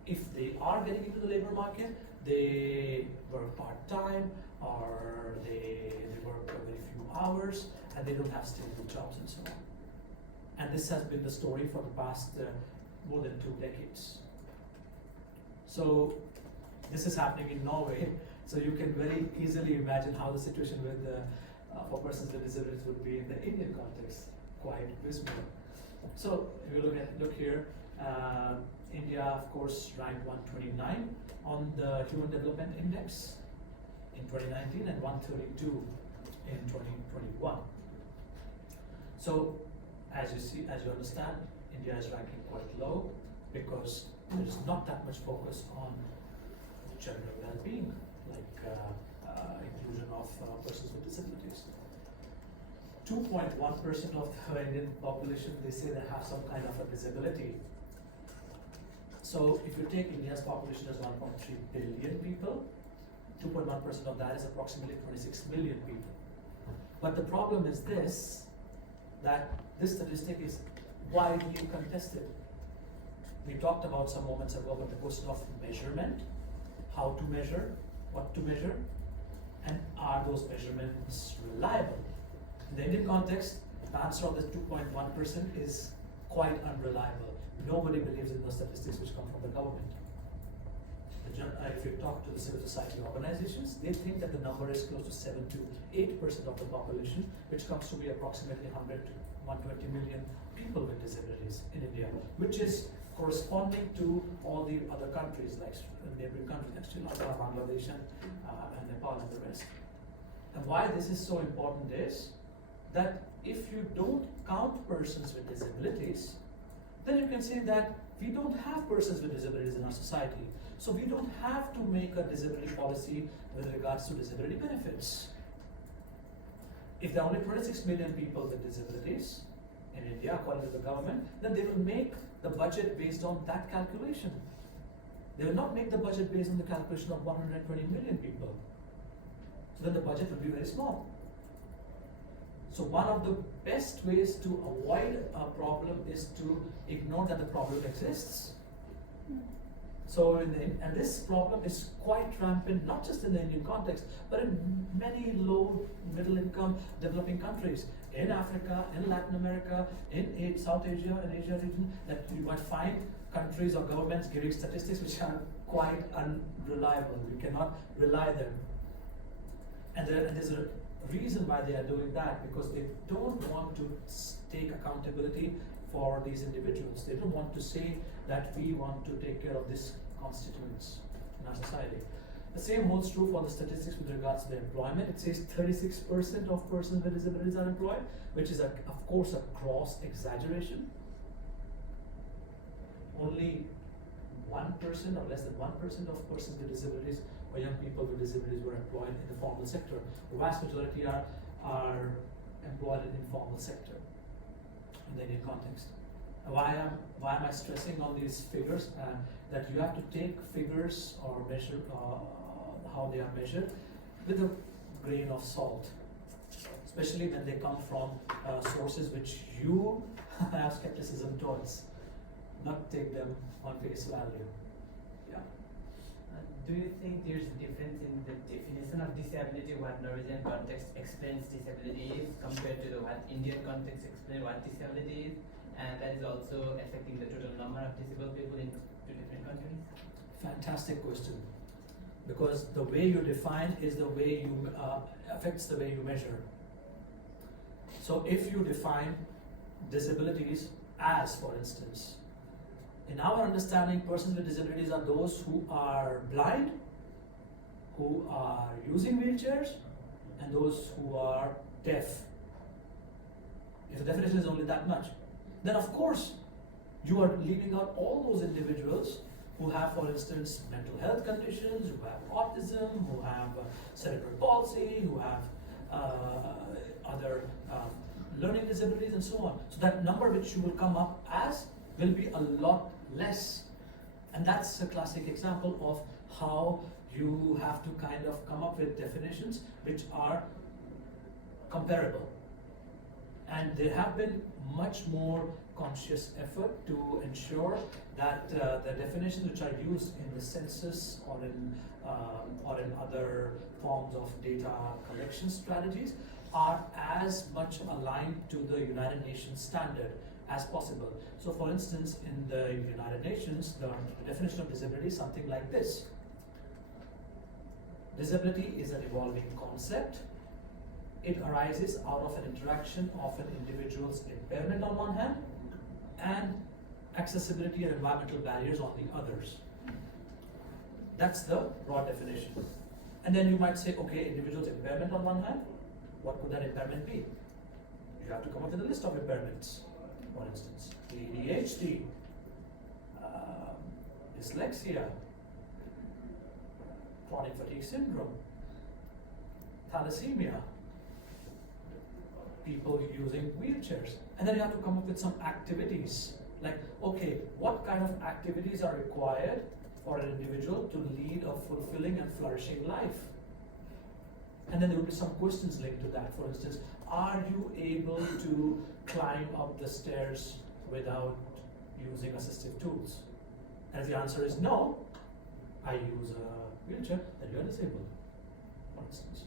if they are getting into the labor market, they work part-time, or they work a very few hours, and they don't have stable jobs and so on. And this has been the story for the past more than 2 decades. So this is happening in Norway, so you can very easily imagine how the situation with for persons with disabilities would be in the Indian context, quite dismal. So if you look here, India, of course, ranked 129 on the Human Development Index in 2019 and 132 in 2021. So as you understand, India is ranking quite low because there is not that much focus on general well-being, like inclusion of persons with disabilities. 2.1% of the Indian population, they say they have some kind of a disability. So if you take India's population as 1.3 billion people, 2.1% of that is approximately 26 million people. But the problem is that this statistic is widely contested. We talked about some moments ago about the question of measurement, how to measure, what to measure, and are those measurements reliable? In the Indian context, the answer of the 2.1% is quite unreliable. Nobody believes in the statistics which come from the government. If you talk to the civil society organizations, they think that the number is close to 7 to 8% of the population, which comes to be approximately 100 to 120 million people with disabilities in India, which is corresponding to all the other countries, like neighboring countries like Sri Lanka, Bangladesh, and Nepal, and the rest. And why this is so important is that if you don't count persons with disabilities, then you can say that we don't have persons with disabilities in our society. So we don't have to make a disability policy with regards to disability benefits. If there are only 26 million people with disabilities in India, according to the government, then they will make the budget based on that calculation. They will not make the budget based on the calculation of 120 million people. So then the budget will be very small. So one of the best ways to avoid a problem is to ignore that the problem exists. So and this problem is quite rampant, not just in the Indian context, but in many low, middle income developing countries. In Africa, in Latin America, in South Asia and Asia region, that you might find countries or governments giving statistics which are quite unreliable. We cannot rely them. And there's a reason why they are doing that, because they don't want to take accountability for these individuals. They don't want to say that we want to take care of these constituents in our society. The same holds true for the statistics with regards to the employment. It says 36% of persons with disabilities are employed, which is, of course, a gross exaggeration. Only 1% or less than 1% of persons with disabilities or young people with disabilities were employed in the formal sector. The vast majority are employed in the informal sector in the Indian context. Why am I stressing on these figures? That you have to take figures or measure how they are measured with a grain of salt, especially when they come from sources which you have skepticism towards. Not take them on face value. Yeah. Do you think there's a difference in the definition of disability, what Norwegian context explains disability is, compared to what Indian context explains what disability is, and that is also affecting the total number of disabled people in two different countries? Fantastic question, because the way you define is the way you affects the way you measure. So if you define disabilities as, for instance, in our understanding, persons with disabilities are those who are blind, who are using wheelchairs, and those who are deaf. If the definition is only that much, then of course you are leaving out all those individuals who have, for instance, mental health conditions, who have autism, who have cerebral palsy, who have other learning disabilities, and so on. So that number which you will come up as will be a lot less. And that's a classic example of how you have to kind of come up with definitions which are comparable. And there have been much more conscious effort to ensure that the definitions which are used in the census or in other forms of data collection strategies are as much aligned to the United Nations standard as possible. So for instance, in the United Nations, the definition of disability is something like this. Disability is an evolving concept. It arises out of an interaction of an individual's impairment on one hand and accessibility and environmental barriers on the others. That's the broad definition. And then you might say, okay, individual's impairment on one hand, what could that impairment be? You have to come up with a list of impairments. For instance, ADHD, dyslexia, chronic fatigue syndrome, thalassemia, people using wheelchairs. And then you have to come up with some activities. Like, okay, what kind of activities are required for an individual to lead a fulfilling and flourishing life? And then there will be some questions linked to that. For instance, are you able to climb up the stairs without using assistive tools? And if the answer is no, I use a wheelchair, then you are disabled, for instance.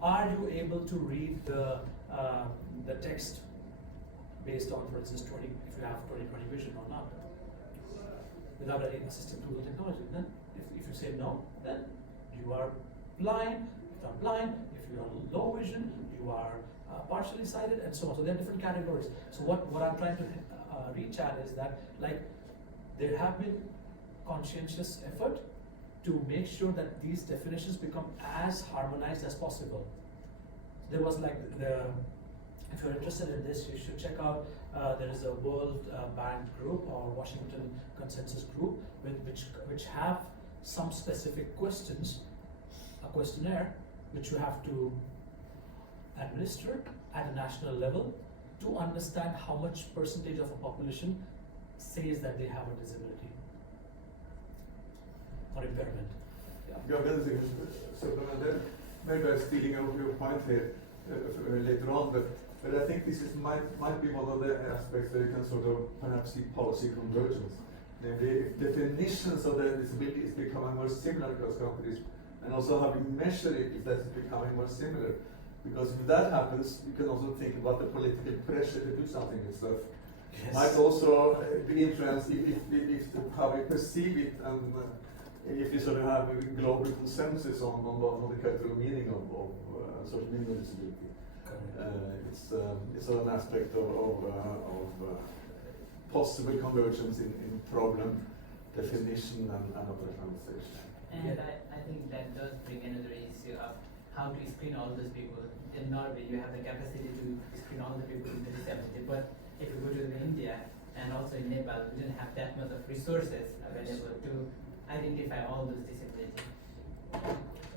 Are you able to read the text based on, for instance, if you have 20/20 vision or not, without any assistive tool or technology? Then, if you say no, then you are blind. If you are blind, if you are low vision, you are partially sighted, and so on. So there are different categories. So what I'm trying to reach at is that, like, there have been conscientious effort to make sure that these definitions become as harmonized as possible. there was like if you're interested in this, you should check out, there is a World Bank group or Washington Consensus group which have some specific questions, a questionnaire which you have to administer at a national level to understand how much percentage of a population says that they have a disability or impairment. Yeah, that is so maybe I'm stealing over your point here later on, but I think this might be one of the aspects where you can sort of perhaps see policy convergence. Namely, if definitions of the disability is becoming more similar across countries, and also how we measure it if that is becoming more similar. Because if that happens, you can also think about the political pressure to do something with stuff. Yes. Might also be influenced if how we perceive it, and if we sort of have a global consensus on the cultural meaning of social minimal disability. It's an aspect of possible convergence in problem definition and operationalization. And I think that does bring another issue of how to screen all those people. In Norway, you have the capacity to screen all the people with disability, but if you go to India and also in Nepal, we didn't have that much of resources available to identify all those disabilities.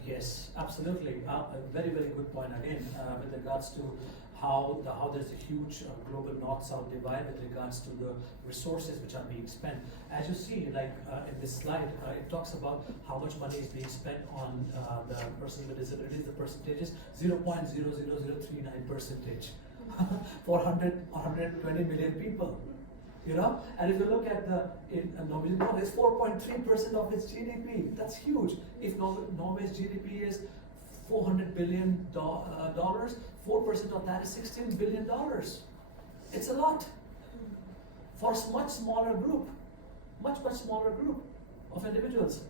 Yes, absolutely. A very, very good point again with regards to how there's a huge global north-south divide with regards to the resources which are being spent. As you see, like in this slide, it talks about how much money is being spent on the persons with disabilities. The percentage is 0.00039% for 120 million people. You know, and if you look at in Norwegian krone, it's 4.3% of its GDP. That's huge. If Norway's GDP is $400 billion, 4% of that is $16 billion. It's a lot for a much smaller group of individuals.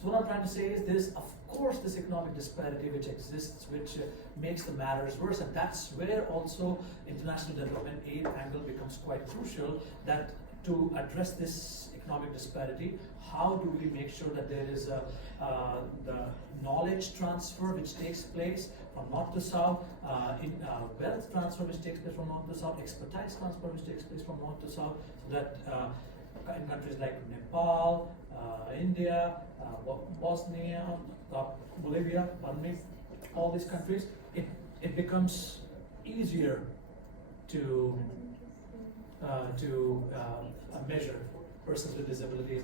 So what I'm trying to say is there's, of course, this economic disparity which exists, which makes the matters worse, and that's where also international development aid angle becomes quite crucial, that to address this economic disparity, how do we make sure that there is the knowledge transfer which takes place from north to south, wealth transfer which takes place from north to south, expertise transfer which takes place from north to south, so that in countries like Nepal, India, Bosnia, Bolivia, all these countries, it becomes easier to measure persons with disabilities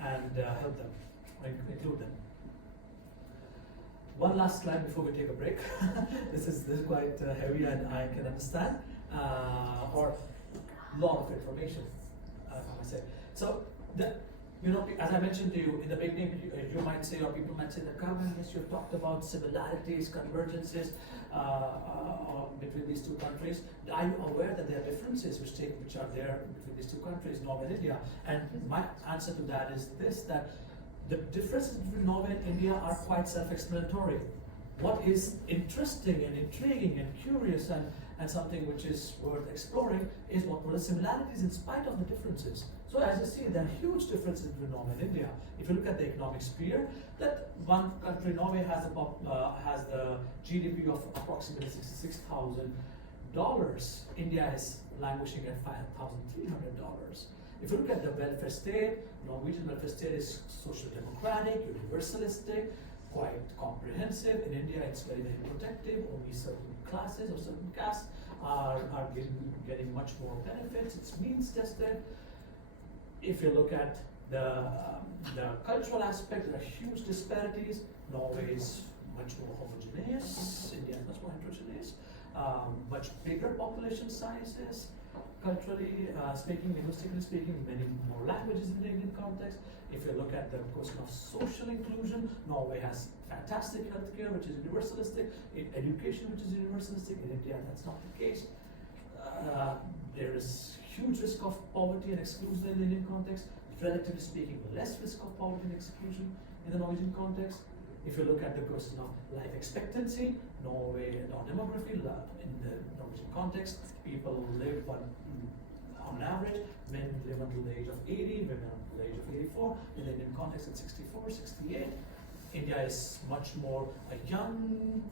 and help them, include them. One last slide before we take a break. This is quite heavy, and I can understand, or lot of information, I must say. So, as I mentioned to you in the beginning, you might say, or people might say, that Carmen, yes, you've talked about similarities, convergences between these two countries. Are you aware that there are differences which are there between these two countries, Norway and India? And my answer to that is this: that the differences between Norway and India are quite self-explanatory. What is interesting and intriguing and curious and something which is worth exploring is what were the similarities in spite of the differences. So as you see, there are huge differences between Norway and India. If you look at the economic sphere, that one country, Norway, has the GDP of approximately $66,000. India is languishing at $5,300. If you look at the welfare state, Norwegian welfare state is social democratic, universalistic, quite comprehensive. In India, it's very, very protective. Only certain classes or certain castes are getting much more benefits. It's means tested. If you look at the cultural aspect, there are huge disparities. Norway is much more homogeneous. India is much more heterogeneous. Much bigger population sizes. Culturally speaking, linguistically speaking, many more languages in the Indian context. If you look at the question of social inclusion, Norway has fantastic healthcare, which is universalistic, education, which is universalistic. In India, that's not the case. There is huge risk of poverty and exclusion in the Indian context. Relatively speaking, less risk of poverty and exclusion in the Norwegian context. If you look at the question of life expectancy, Norway and demography, in the Norwegian context, people live on average, men live until the age of 80, women until the age of 84. In the Indian context, it's 64, 68. India is much more a young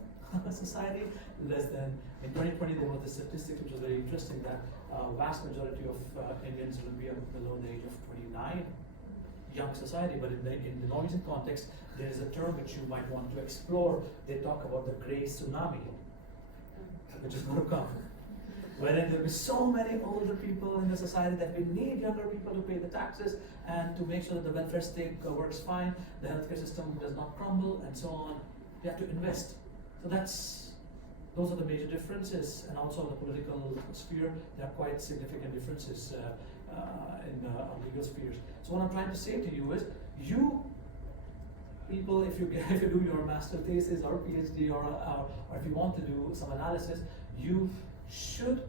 society, less than, in 2020 there was a statistic which was very interesting that vast majority of Indians will be below the age of 29, young society, but in the Norwegian context, there is a term which you might want to explore. They talk about the grey tsunami, which is going to come. Wherein there will be so many older people in the society that we need younger people to pay the taxes and to make sure that the welfare state works fine, the healthcare system does not crumble, and so on. We have to invest. So those are the major differences, and also in the political sphere, there are quite significant differences in the legal spheres. So what I'm trying to say to you is, you people, if you do your master thesis or PhD or if you want to do some analysis, you should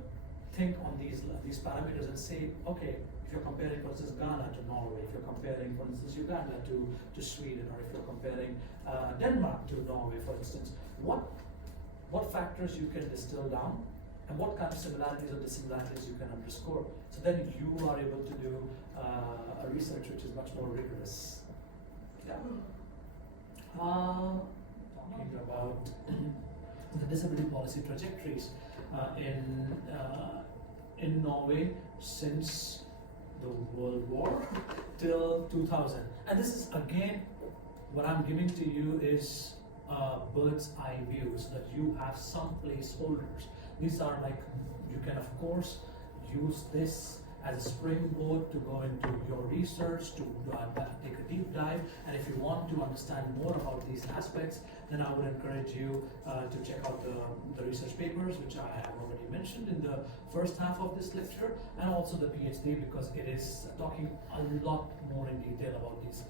think on these parameters and say, okay, if you're comparing, for instance, Ghana to Norway, if you're comparing, for instance, Uganda to Sweden, or if you're comparing Denmark to Norway, for instance, what factors you can distill down, and what kind of similarities or dissimilarities you can underscore. So then you are able to do a research which is much more rigorous. Yeah. Talking about the disability policy trajectories in Norway since the World War till 2000. And this is again, what I'm giving to you is bird's eye view, so that you have some placeholders. These are like, you can of course use this as a springboard to go into your research, to take a deep dive, and if you want to understand more about these aspects, then I would encourage you to check out the research papers, which I have already mentioned in the first half of this lecture, and also the PhD, because it is talking a lot more in detail about these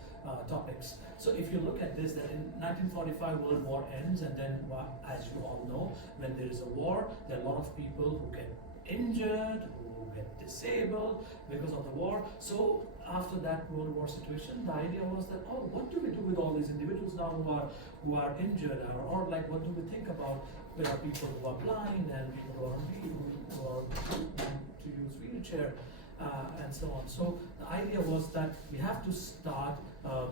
topics. So if you look at this, that in 1945 World War ends, and then as you all know, when there is a war, there are a lot of people who get injured, who get disabled because of the war. So after that World War situation, the idea was that, oh, what do we do with all these individuals now who are injured, or like, what do we think about? There are people who are blind and people who are to use wheelchair, and so on. So the idea was that we have to start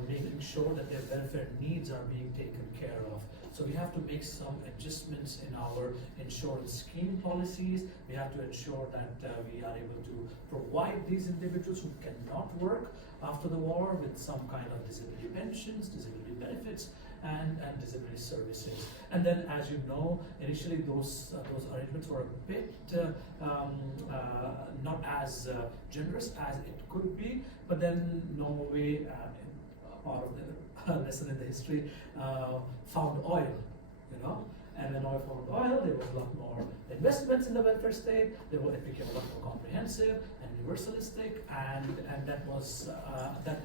making sure that their welfare needs are being taken care of. So we have to make some adjustments in our insurance scheme policies. We have to ensure that we are able to provide these individuals who cannot work after the war with some kind of disability pensions, disability benefits, and disability services. And then, as you know, initially those arrangements were a bit not as generous as it could be, but then Norway, part of the lesson in the history, found oil, and when oil found oil, there was a lot more investments in the welfare state. It became a lot more comprehensive and universalistic, and that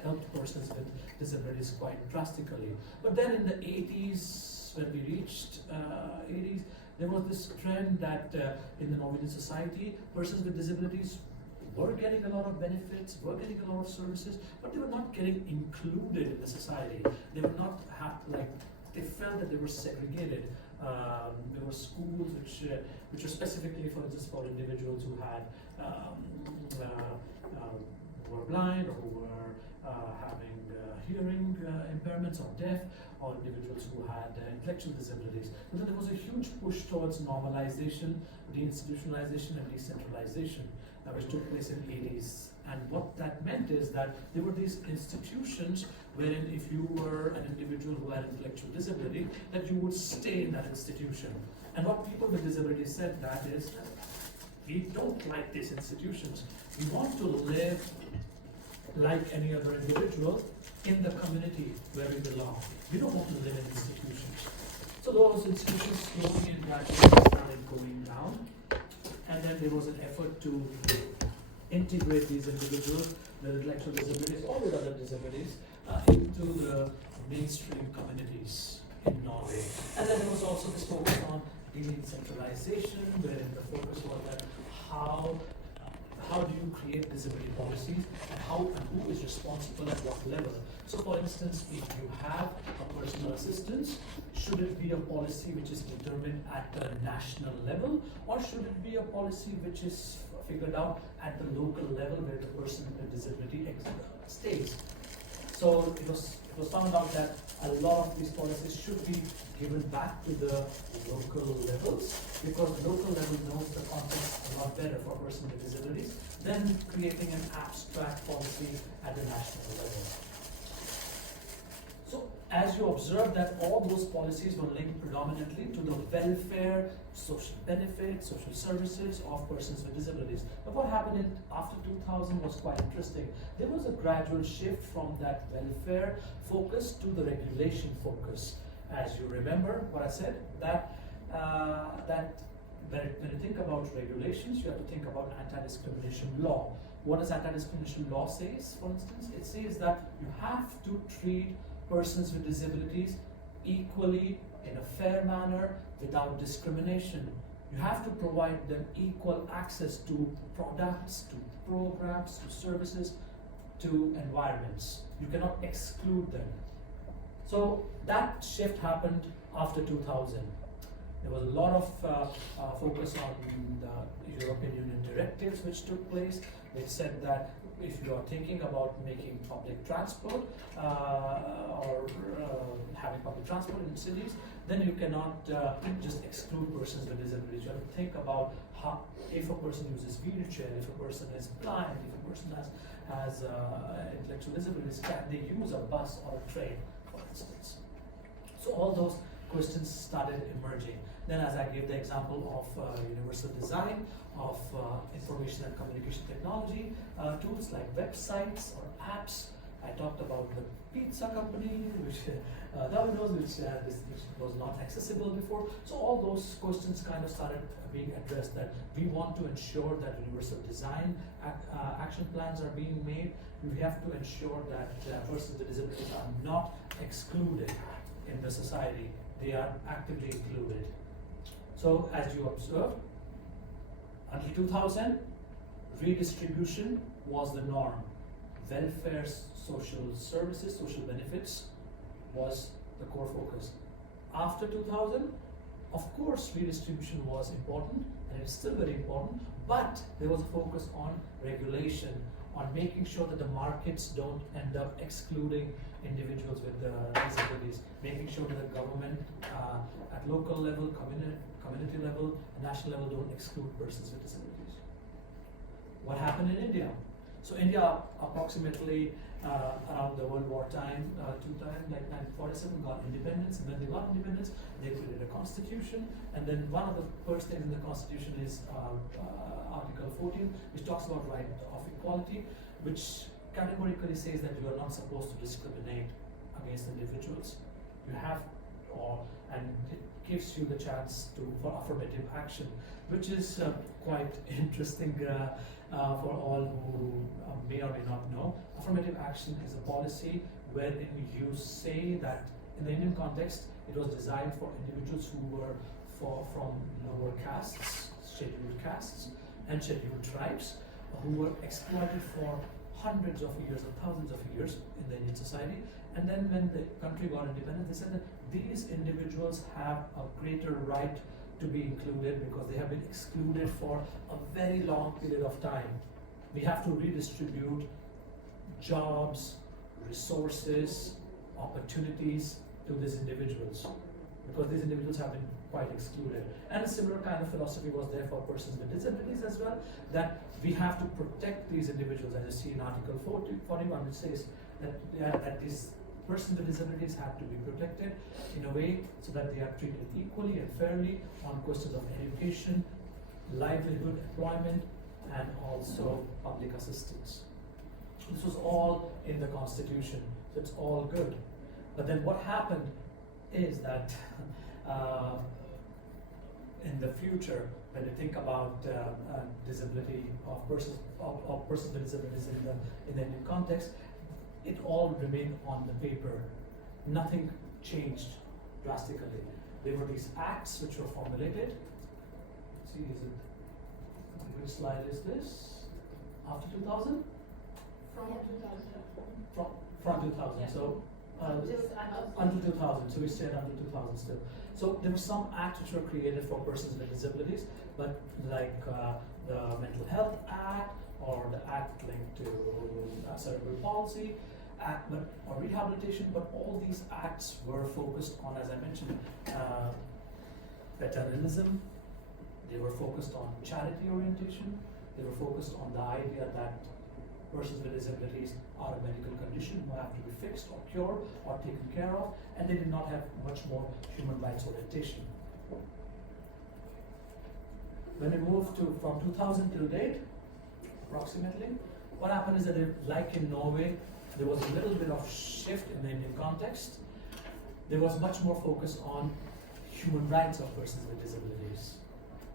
helped persons with disabilities quite drastically. But then in the 80s, when we reached 80s, there was this trend that in the Norwegian society, persons with disabilities were getting a lot of benefits, were getting a lot of services, but they were not getting included in the society. They were not they felt that they were segregated. There were schools which were specifically, for instance, for individuals who had who were blind, or who were having hearing impairments or deaf, or individuals who had intellectual disabilities. But then there was a huge push towards normalization, deinstitutionalization, and decentralization, which took place in the 80s. And what that meant is that there were these institutions wherein if you were an individual who had intellectual disability, that you would stay in that institution. And what people with disabilities said that is, we don't like these institutions. We want to live like any other individual in the community where we belong. We don't want to live in institutions. So those institutions slowly and gradually started going down. And then there was an effort to integrate these individuals with intellectual disabilities or with other disabilities into the mainstream communities in Norway. And then there was also this focus on decentralization, wherein the focus was that how do you create disability policies, and who is responsible at what level. So for instance, if you have a personal assistance, should it be a policy which is determined at the national level, or should it be a policy which is figured out at the local level where the person with disability stays? So it was it was found out that a lot of these policies should be given back to the local levels, because the local level knows the context a lot better for a person with disabilities than creating an abstract policy at the national level. So as you observe that all those policies were linked predominantly to the welfare, social benefits, social services of persons with disabilities. But what happened after 2000 was quite interesting. There was a gradual shift from that welfare focus to the regulation focus. As you remember what I said, that when you think about regulations, you have to think about anti-discrimination law. What does anti-discrimination law say, for instance? It says that you have to treat persons with disabilities equally in a fair manner without discrimination. You have to provide them equal access to products, to programs, to services, to environments. You cannot exclude them. So that shift happened after 2000. There was a lot of focus on the European Union directives which took place, which said that if you are thinking about making public transport or having public transport in cities, then you cannot just exclude persons with disabilities. You have to think about how, if a person uses wheelchair, if a person is blind, if a person has intellectual disabilities, can they use a bus or a train, for instance? So all those questions started emerging. Then, as I gave the example of universal design, of information and communication technology, tools like websites or apps. I talked about the pizza company, which Domino's, which was not accessible before. So all those questions kind of started being addressed, that we want to ensure that universal design action plans are being made. We have to ensure that persons with disabilities are not excluded in the society. They are actively included. So as you observe, until 2000, redistribution was the norm. Welfare, social services, social benefits was the core focus. After 2000, of course, redistribution was important, and it's still very important, but there was a focus on regulation, on making sure that the markets don't end up excluding individuals with disabilities, making sure that the government at local level, community level, and national level don't exclude persons with disabilities. What happened in India? So India approximately around the World War time, like 1947, got independence, and when they got independence, they created a constitution, and then one of the first things in the constitution is Article 14, which talks about right of equality, which categorically says that you are not supposed to discriminate against individuals. You have, and it gives you the chance for affirmative action, which is quite interesting for all who may or may not know. Affirmative action is a policy wherein you say that in the Indian context, it was designed for individuals who were from lower castes, scheduled castes, and scheduled tribes, who were exploited for hundreds of years or thousands of years in the Indian society. And then when the country got independent, they said that these individuals have a greater right to be included because they have been excluded for a very long period of time. We have to redistribute jobs, resources, opportunities to these individuals, because these individuals have been quite excluded. And a similar kind of philosophy was there for persons with disabilities as well, that we have to protect these individuals, as you see in Article 41, which says that these persons with disabilities have to be protected in a way so that they are treated equally and fairly on questions of education, livelihood, employment, and also public assistance. This was all in the Constitution, so it's all good. But then what happened is that in the future, when you think about disability of persons with disabilities in the Indian context, it all remained on the paper. Nothing changed drastically. There were these acts which were formulated. Let's see, which slide is this? After 2000? From 2000. From 2000. Yeah. So Until until 2000. So we stayed until 2000 still. So there were some acts which were created for persons with disabilities, but like the Mental Health Act or the Act linked to cerebral palsy, or rehabilitation, but all these acts were focused on, as I mentioned, paternalism. They were focused on charity orientation. They were focused on the idea that persons with disabilities are a medical condition who have to be fixed or cured or taken care of, and they did not have much more human rights orientation. When we move from 2000 till date, approximately, what happened is that, like in Norway, there was a little bit of shift in the Indian context. There was much more focus on human rights of persons with disabilities.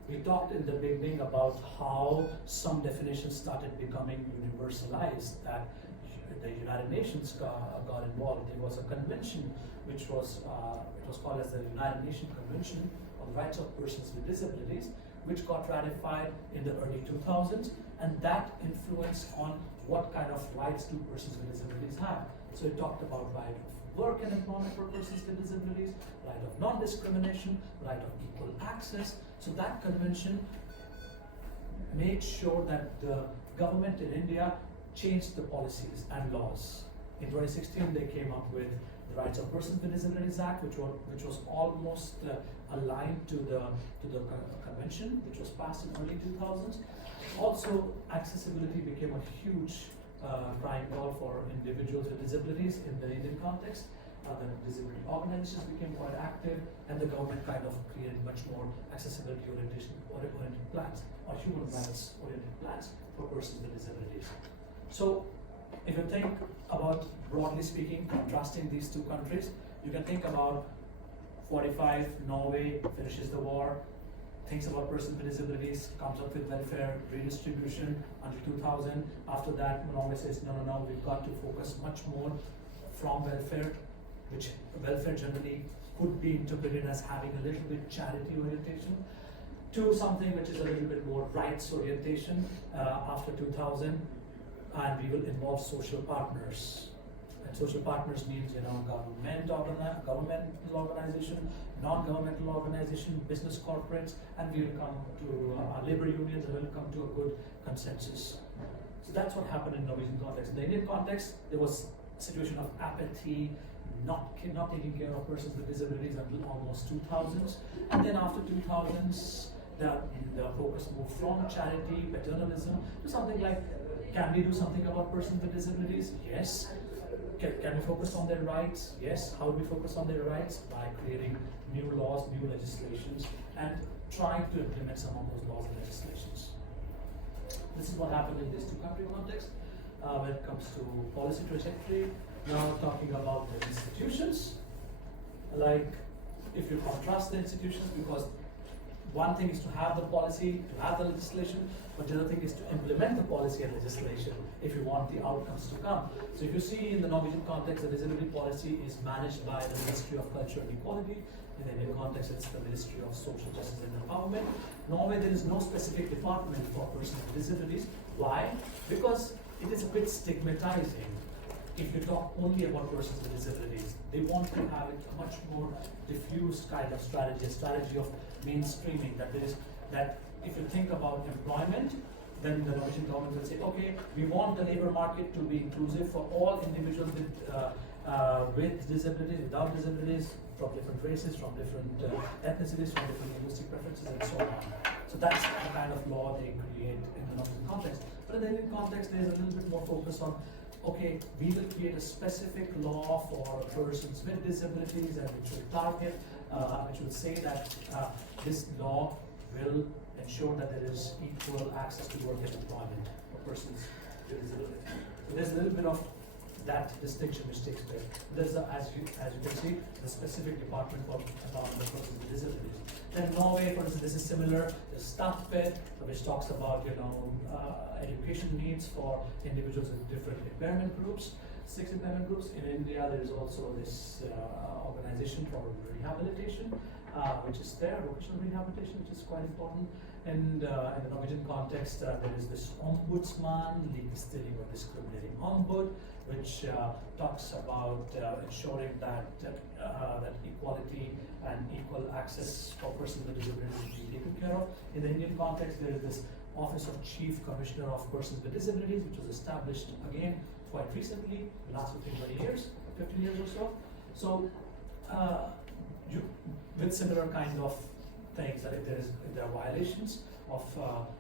We talked in the beginning about how some definitions started becoming universalized, that the United Nations got involved. There was a convention which was called as the United Nations Convention on the Rights of Persons with Disabilities, which got ratified in the early 2000s, and that influenced on what kind of rights do persons with disabilities have. So it talked about right of work and employment for persons with disabilities, right of non-discrimination, right of equal access. So that convention made sure that the government in India changed the policies and laws. In 2016, they came up with the Rights of Persons with Disabilities Act, which was almost aligned to the convention, which was passed in early 2000s. Also, accessibility became a huge crying call for individuals with disabilities in the Indian context. The disability organizations became quite active, and the government kind of created much more accessibility oriented plans or human rights oriented plans for persons with disabilities. So, if you think about, broadly speaking, contrasting these two countries, you can think about 45, Norway finishes the war, thinks about persons with disabilities, comes up with welfare redistribution until 2000. After that, Norway says, no, we've got to focus much more from welfare, which welfare generally could be interpreted as having a little bit charity orientation, to something which is a little bit more rights orientation after 2000, and we will involve social partners. And social partners means, governmental organization, non-governmental organization, business corporates, and we will come to labor unions, and we will come to a good consensus. So that's what happened in Norwegian context. In the Indian context, there was a situation of apathy, not taking care of persons with disabilities until almost 2000s, and then after 2000s, the focus moved from charity, paternalism, to something like, can we do something about persons with disabilities? Yes. Can we focus on their rights? Yes. How do we focus on their rights? By creating new laws, new legislations, and trying to implement some of those laws and legislations. This is what happened in these two country contexts. When it comes to policy trajectory, now talking about the institutions, like if you contrast the institutions, because one thing is to have the policy, to have the legislation, but the other thing is to implement the policy and legislation if you want the outcomes to come. So if you see in the Norwegian context, the disability policy is managed by the Ministry of Culture and Equality. In the Indian context, it's the Ministry of Social Justice and Empowerment. Norway, there is no specific department for persons with disabilities. Why? Because it is a bit stigmatizing if you talk only about persons with disabilities. They want to have it a much more diffuse kind of strategy, a strategy of mainstreaming, that if you think about employment, then the Norwegian government will say, okay, we want the labor market to be inclusive for all individuals with disabilities, without disabilities, from different races, from different ethnicities, from different linguistic preferences, and so on. So that's the kind of law they create in the Norwegian context. But in the Indian context, there's a little bit more focus on, okay, we will create a specific law for persons with disabilities, and which will target, which will say that this law will ensure that there is equal access to work and employment for persons with disabilities. So there's a little bit of that distinction which takes place. There's, as you can see, the specific department for empowerment of persons with disabilities. Then Norway, for instance, this is similar. There's Statped, which talks about education needs for individuals with different impairment groups, 6 impairment groups. In India, there is also this organization for rehabilitation, which is there, vocational rehabilitation, which is quite important. And in the Norwegian context, there is this ombudsman, likestilling or discriminating ombud, which talks about ensuring that equality and equal access for persons with disabilities is taken care of. In the Indian context, there is this Office of Chief Commissioner of Persons with Disabilities, which was established again quite recently, the last 15 years, 15 years or so. So, with similar kind of things, that if there are violations of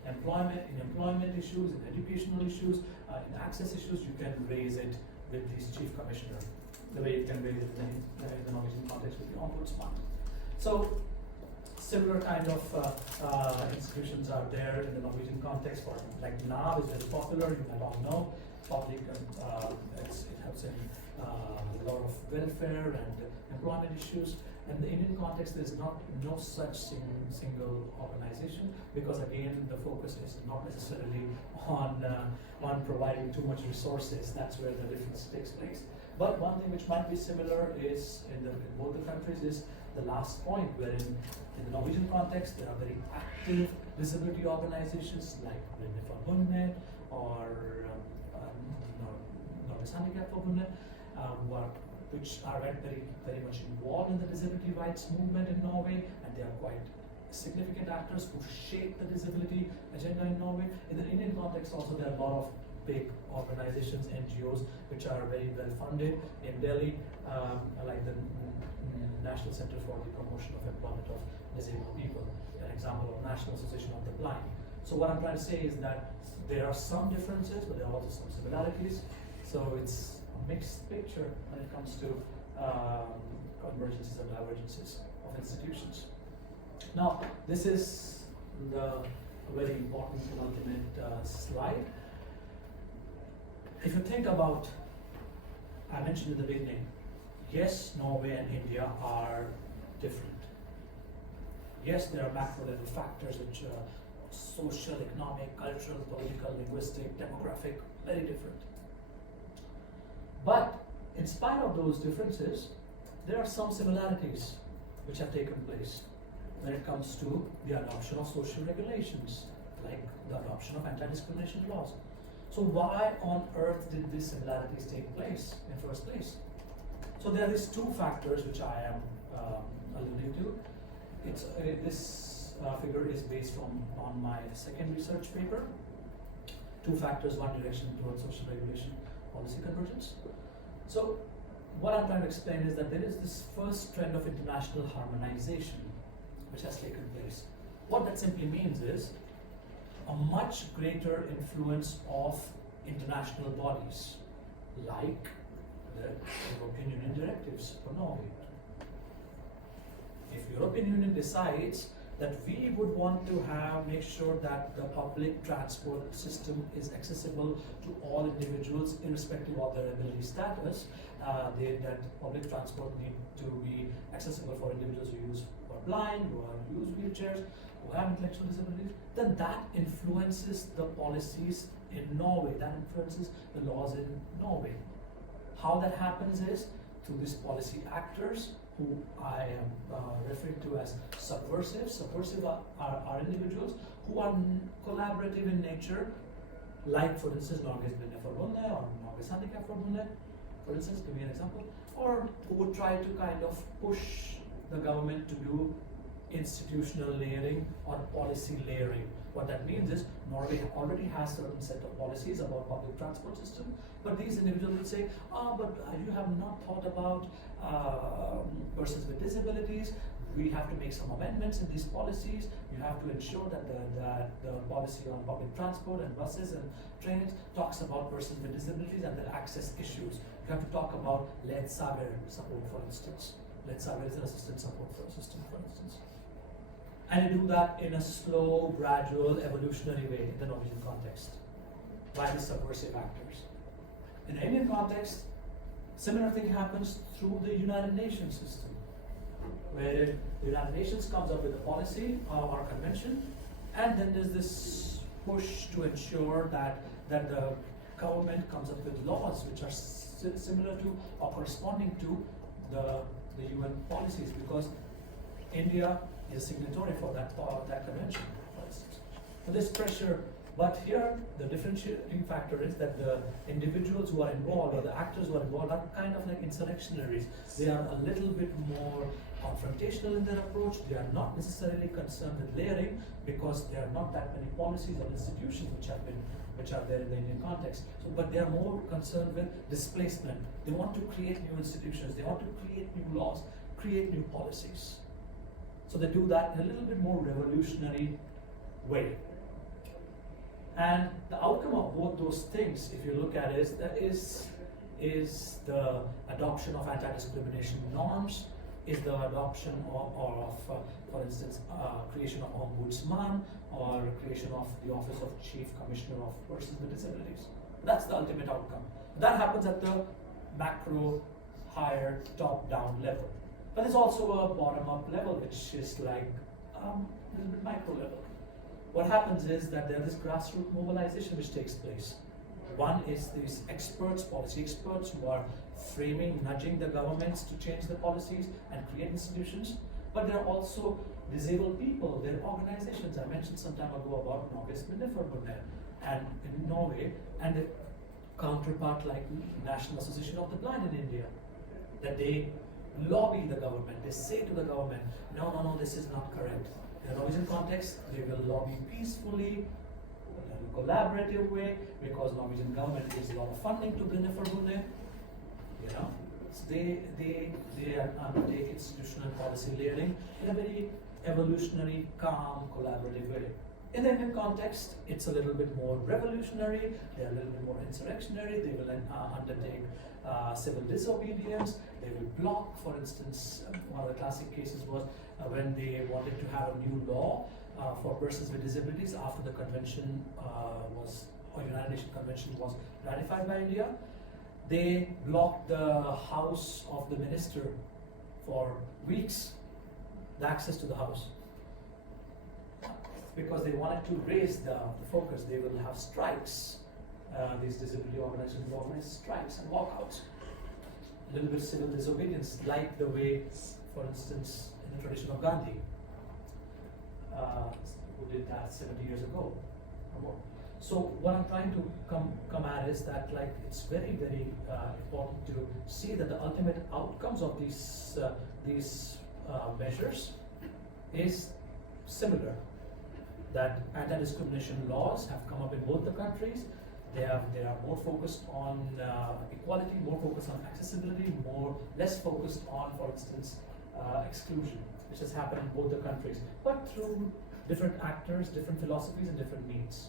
employment issues, in educational issues, in access issues, you can raise it with these chief commissioner, the way you can raise it in the Norwegian context with the ombudsman. So, similar kind of institutions are there in the Norwegian context. For like NAV is very popular, you might all know. Public, it helps in a lot of welfare and employment issues. And the Indian context, there's no such single organization, because again the focus is not necessarily on providing too much resources. That's where the difference takes place. But one thing which might be similar is in both the countries is the last point, wherein in the Norwegian context there are very active disability organizations like Forbundet or Norges Handicapforbundet, which are very much involved in the disability rights movement in Norway, and they are quite significant actors who shape the disability agenda in Norway. In the Indian context also, there are a lot of big organizations, NGOs, which are very well funded in Delhi, like the National Center for the Promotion of Employment of Disabled People, an example of National Association of the Blind. So what I'm trying to say is that there are some differences, but there are also some similarities. So it's a mixed picture when it comes to convergences and divergences of institutions. Now, this is the very important penultimate slide. If you think about, I mentioned in the beginning, yes, Norway and India are different. Yes, there are macro level factors which are social, economic, cultural, political, linguistic, demographic, very different. But in spite of those differences, there are some similarities which have taken place when it comes to the adoption of social regulations, like the adoption of anti-discrimination laws. So why on earth did these similarities take place in first place? So there is two factors which I am alluding to. This figure is based on my second research paper. Two factors, one direction towards social regulation, policy convergence. So what I'm trying to explain is that there is this first trend of international harmonization which has taken place. What that simply means is a much greater influence of international bodies, like the European Union directives for Norway. If European Union decides that we would want to make sure that the public transport system is accessible to all individuals irrespective of their ability status, that public transport need to be accessible for individuals who are blind, who use wheelchairs, who have intellectual disabilities, then that influences the policies in Norway, that influences the laws in Norway. How that happens is through these policy actors, who I am referring to as subversive. Subversive are individuals who are collaborative in nature, like for instance Norges Forbundet or Norges Handicapforbundet, for instance, give me an example, or who would try to kind of push the government to do institutional layering or policy layering. What that means is Norway already has a certain set of policies about public transport system, but these individuals will say, but you have not thought about persons with disabilities. We have to make some amendments in these policies. You have to ensure that the policy on public transport and buses and trains talks about persons with disabilities and their access issues. You have to talk about ledsager support, for instance. Ledsager is an assistant support for system, for instance. And you do that in a slow, gradual, evolutionary way in the Norwegian context by the subversive actors. In the Indian context, similar thing happens through the United Nations system, where the United Nations comes up with a policy or convention, and then there's this push to ensure that the government comes up with laws which are similar to or corresponding to the UN policies, because India is a signatory for that convention, for instance. So this pressure But here, the differentiating factor is that the individuals who are involved or the actors who are involved are kind of like insurrectionaries. They are a little bit more confrontational in their approach. They are not necessarily concerned with layering because there are not that many policies or institutions which are there in the Indian context. So, but they are more concerned with displacement. They want to create new institutions. They want to create new laws, create new policies. So they do that in a little bit more revolutionary way. And the outcome of both those things, if you look at it, is the adoption of anti-discrimination norms, is the adoption of for instance, creation of ombudsman or creation of the Office of Chief Commissioner of Persons with Disabilities. That's the ultimate outcome. That happens at the macro, higher, top-down level. But there's also a bottom-up level, which is like a little bit micro level. What happens is that there's this grassroots mobilization which takes place. One is these experts, policy experts, who are framing, nudging the governments to change the policies and create institutions. But there are also disabled people, there are organizations. I mentioned some time ago about Norway's and in Norway, and the counterpart like National Association of the Blind in India, that they lobby the government. They say to the government, no, this is not correct. In a Norwegian context, they will lobby peacefully, in a collaborative way, because Norwegian government gives a lot of funding to Blindeforbundet. So they undertake institutional policy layering in a very evolutionary, calm, collaborative way. In the Indian context, it's a little bit more revolutionary, they're a little bit more insurrectionary, they will undertake civil disobedience, they will block, for instance, one of the classic cases was when they wanted to have a new law for persons with disabilities after the convention United Nations Convention was ratified by India. They blocked the house of the minister for weeks, the access to the house. Because they wanted to raise the focus. They will have strikes. These disability organizations will organize strikes and walkouts. A little bit of civil disobedience, like the way, for instance, in the tradition of Gandhi, who did that 70 years ago or more. So what I'm trying to come at is that like it's very, very important to see that the ultimate outcomes of these measures is similar. That anti-discrimination laws have come up in both the countries. They are more focused on equality, more focused on accessibility, less focused on, for instance, exclusion, which has happened in both the countries, but through different actors, different philosophies, and different means.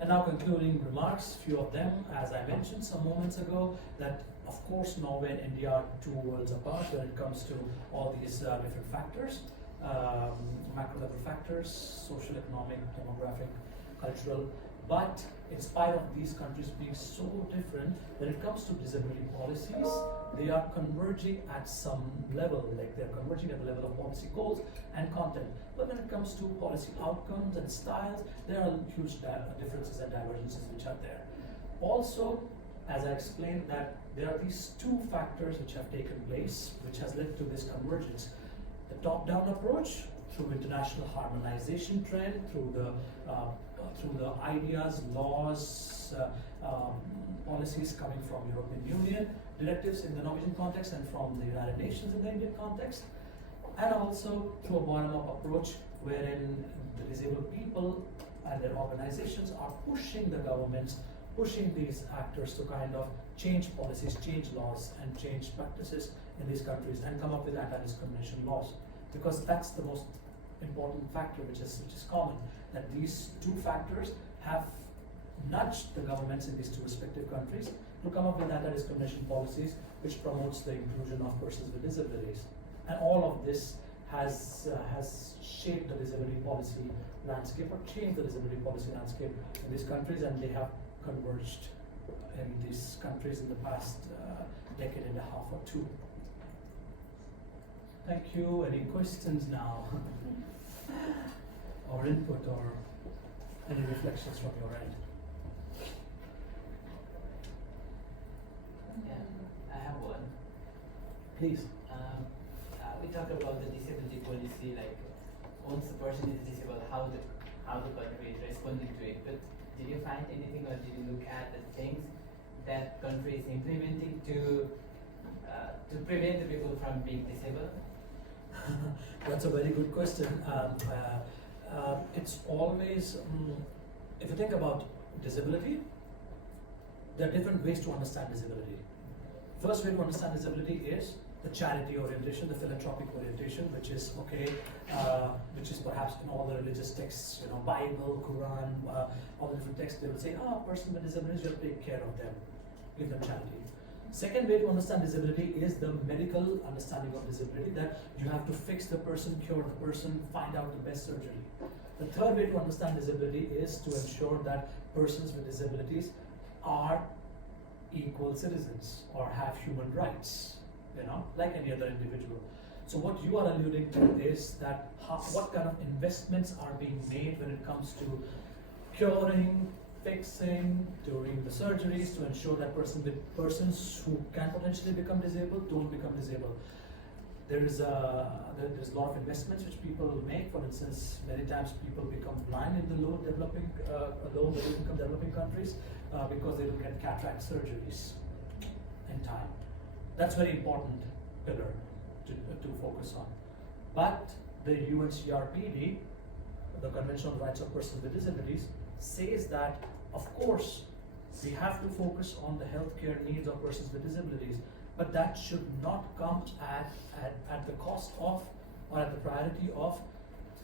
And now concluding remarks, few of them, as I mentioned some moments ago, that of course Norway and India are two worlds apart when it comes to all these different factors, macro level factors, social, economic, demographic, cultural. But in spite of these countries being so different, when it comes to disability policies, they are converging at some level, like they're converging at the level of policy goals and content. But when it comes to policy outcomes and styles, there are huge differences and divergences which are there. Also, as I explained, that there are these two factors which have taken place, which has led to this convergence. The top-down approach, through international harmonization trend, through the ideas, laws, policies coming from European Union, directives in the Norwegian context and from the United Nations in the Indian context, and also through a bottom-up approach wherein the disabled people and their organizations are pushing the governments, pushing these actors to kind of change policies, change laws, and change practices in these countries and come up with anti-discrimination laws. Because that's the most important factor which is common, that these two factors have nudged the governments in these two respective countries to come up with anti-discrimination policies which promotes the inclusion of persons with disabilities. And all of this has shaped the disability policy landscape or changed the disability policy landscape in these countries, and they have converged in these countries in the past decade and a half or two. Thank you. Any questions now? Or input or any reflections from your end? Yeah, I have one. Please. We talked about the disability policy, like once the person is disabled, how the how the country is responding to it. But did you find anything, or did you look at the things that country is implementing to prevent the people from being disabled? That's a very good question. It's always, if you think about disability, there are different ways to understand disability. First way to understand disability is the charity orientation, the philanthropic orientation, which is which is perhaps in all the religious texts, Bible, Quran, all the different texts, they will say, person with disabilities, you have to take care of them, give them charity. Second way to understand disability is the medical understanding of disability, that you have to fix the person, cure the person, find out the best surgery. The third way to understand disability is to ensure that persons with disabilities are equal citizens or have human rights, like any other individual. So what you are alluding to is that what kind of investments are being made when it comes to curing, fixing, during the surgeries, to ensure that persons who can potentially become disabled don't become disabled. There's a lot of investments which people make. For instance, many times people become blind in the low middle income developing countries because they don't get cataract surgeries in time. That's very important pillar to focus on. But the UNCRPD, the Convention on the Rights of Persons with Disabilities, says that, of course, we have to focus on the healthcare needs of persons with disabilities, but that should not come at the cost of, or at the priority of,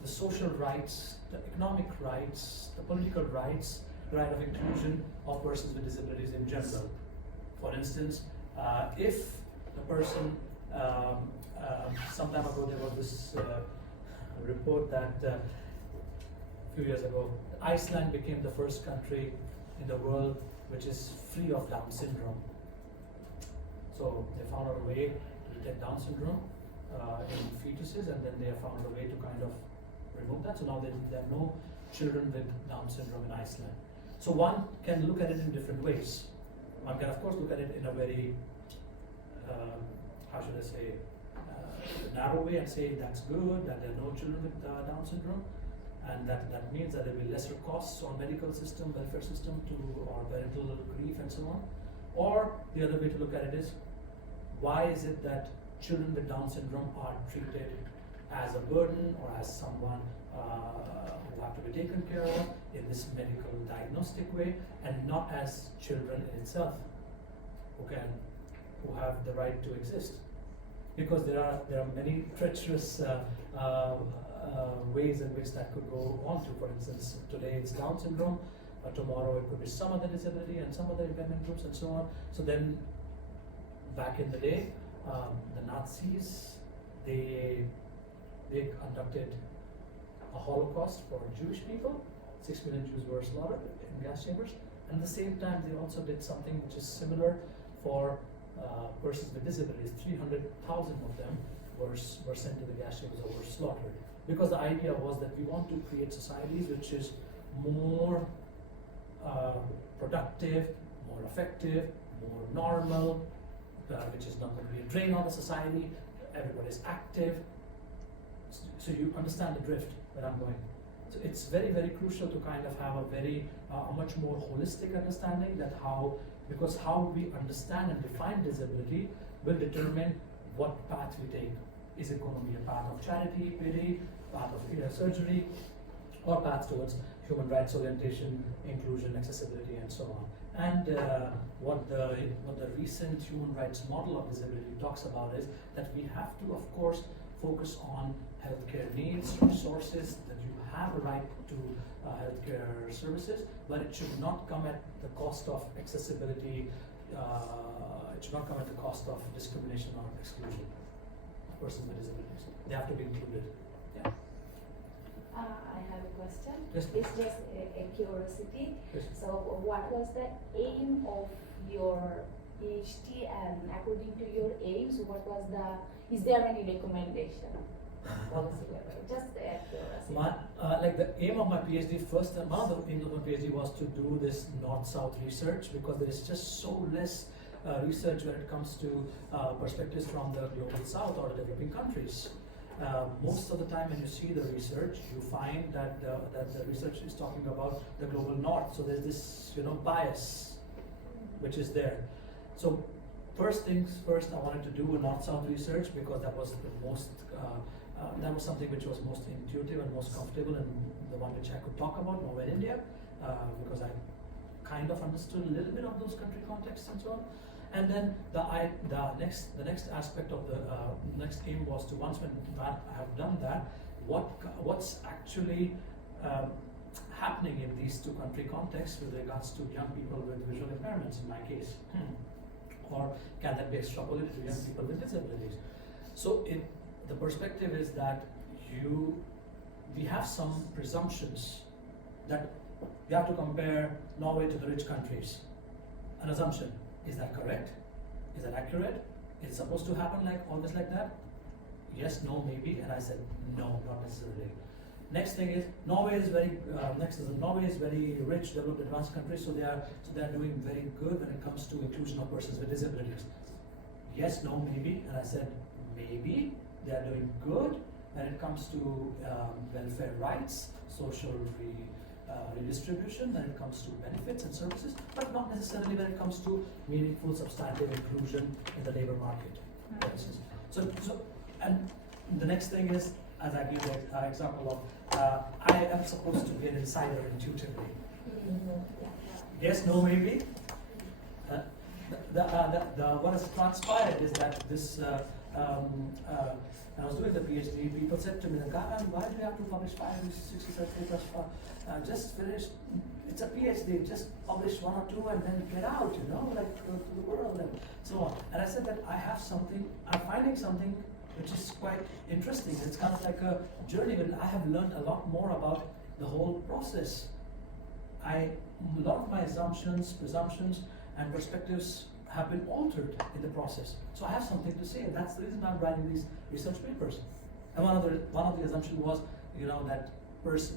the social rights, the economic rights, the political rights, the right of inclusion of persons with disabilities in general. For instance, if the person, some time ago there was this report that a few years ago, Iceland became the first country in the world which is free of Down syndrome. So they found out a way to detect Down syndrome in fetuses, and then they have found a way to kind of remove that. So now there are no children with Down syndrome in Iceland. So one can look at it in different ways. One can of course look at it in a very, how should I say, narrow way and say that's good, that there are no children with Down syndrome, and that means that there will be lesser costs on medical system, welfare system, or parental grief and so on. Or the other way to look at it is, why is it that children with Down syndrome are treated as a burden or as someone who have to be taken care of in this medical diagnostic way, and not as children in itself who have the right to exist? Because there are many treacherous ways in which that could go on to. For instance, today it's Down syndrome, tomorrow it could be some other disability and some other impairment groups and so on. So then, back in the day, the Nazis, they conducted a Holocaust for Jewish people. 6 million Jews were slaughtered in gas chambers. And at the same time, they also did something which is similar for persons with disabilities. 300,000 of them were sent to the gas chambers or were slaughtered. Because the idea was that we want to create societies which is more productive, more effective, more normal, which is not going to be a drain on the society. Everybody's active. So you understand the drift that I'm going. So it's very, very crucial to kind of have a much more holistic understanding because how we understand and define disability will determine what path we take. Is it going to be a path of charity, pity, path of surgery, or path towards human rights orientation, inclusion, accessibility, and so on. And what the recent human rights model of disability talks about is that we have to, of course, focus on healthcare needs, resources, that you have a right to healthcare services, but it should not come at the cost of accessibility, it should not come at the cost of discrimination or exclusion of persons with disabilities. They have to be included. Yeah. I have a question. Yes. It's just a curiosity. Yes. So, what was the aim of your PhD, and according to your aims, is there any recommendation? Policy level? Just a curiosity. The aim of my PhD, one of the aims of my PhD was to do this North-South research, because there is just so less research when it comes to perspectives from the global South or the developing countries. most of the time when you see the research, you find that the research is talking about the global north. So there's this, bias, which is there. So first things first, I wanted to do a north-south research because that was the most, that was something which was most intuitive and most comfortable, and the one which I could talk about, Norway and India, because I kind of understood a little bit of those country contexts and so on. And then the next aspect of the next aim was to, once when I have done that, what's actually happening in these two country contexts with regards to young people with visual impairments, in my case, or can that be extrapolated to young people with disabilities? So the perspective is that we have some presumptions that you have to compare Norway to the rich countries. An assumption. Is that correct? Is that accurate? Is it supposed to happen always like that? Yes, no, maybe. And I said, no, not necessarily. Next thing is, Norway is very rich, developed, advanced country, so they are doing very good when it comes to inclusion of persons with disabilities. Yes, no, maybe. And I said, maybe. They are doing good when it comes to welfare rights, social redistribution, when it comes to benefits and services, but not necessarily when it comes to meaningful, substantive inclusion in the labor market, for instance. So, and the next thing is, as I gave the example of, I am supposed to be an insider intuitively. Yes, no, maybe. What has transpired is that this. When I was doing the PhD, people said to me, why do you have to publish 567 papers? Just finish, it's a PhD, just publish one or two and then get out, go to the world and so on. And I said that I'm finding something which is quite interesting. It's kind of like a journey, but I have learned a lot more about the whole process. A lot of my assumptions, presumptions, and perspectives have been altered in the process. So I have something to say, and that's the reason I'm writing these research papers. And one of the assumptions was, that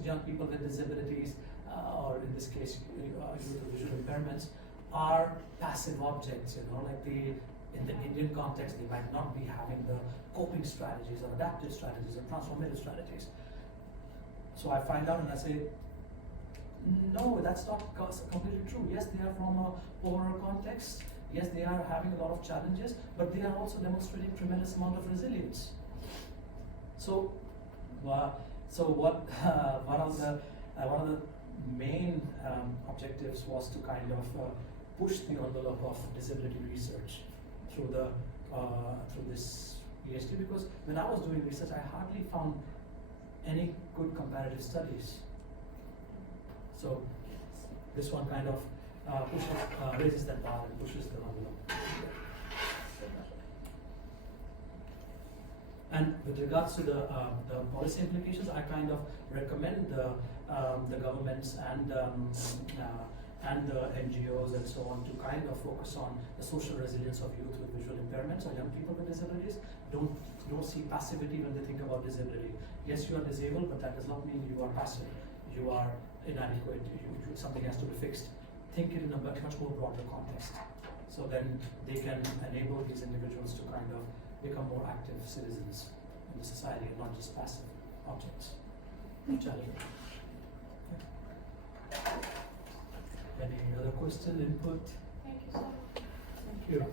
young people with disabilities, or in this case, youth with visual impairments, are passive objects. In the Indian context, they might not be having the coping strategies or adaptive strategies or transformative strategies. So I find out and I say, no, that's not completely true. Yes, they are from a poorer context. Yes, they are having a lot of challenges, but they are also demonstrating tremendous amount of resilience. So, one of the main objectives was to kind of push the envelope of disability research through this PhD, because when I was doing research, I hardly found any good comparative studies. So this one kind of raises that bar and pushes the envelope. And with regards to the policy implications, I kind of recommend the governments and the NGOs and so on to kind of focus on the social resilience of youth with visual impairments or young people with disabilities. Don't see passivity when they think about disability. Yes, you are disabled, but that does not mean you are passive. You are inadequate. Something has to be fixed. Think it in a much more broader context. So then they can enable these individuals to kind of become more active citizens in the society and not just passive objects. Challenging. Any other question, input? Thank you so much. Thank you.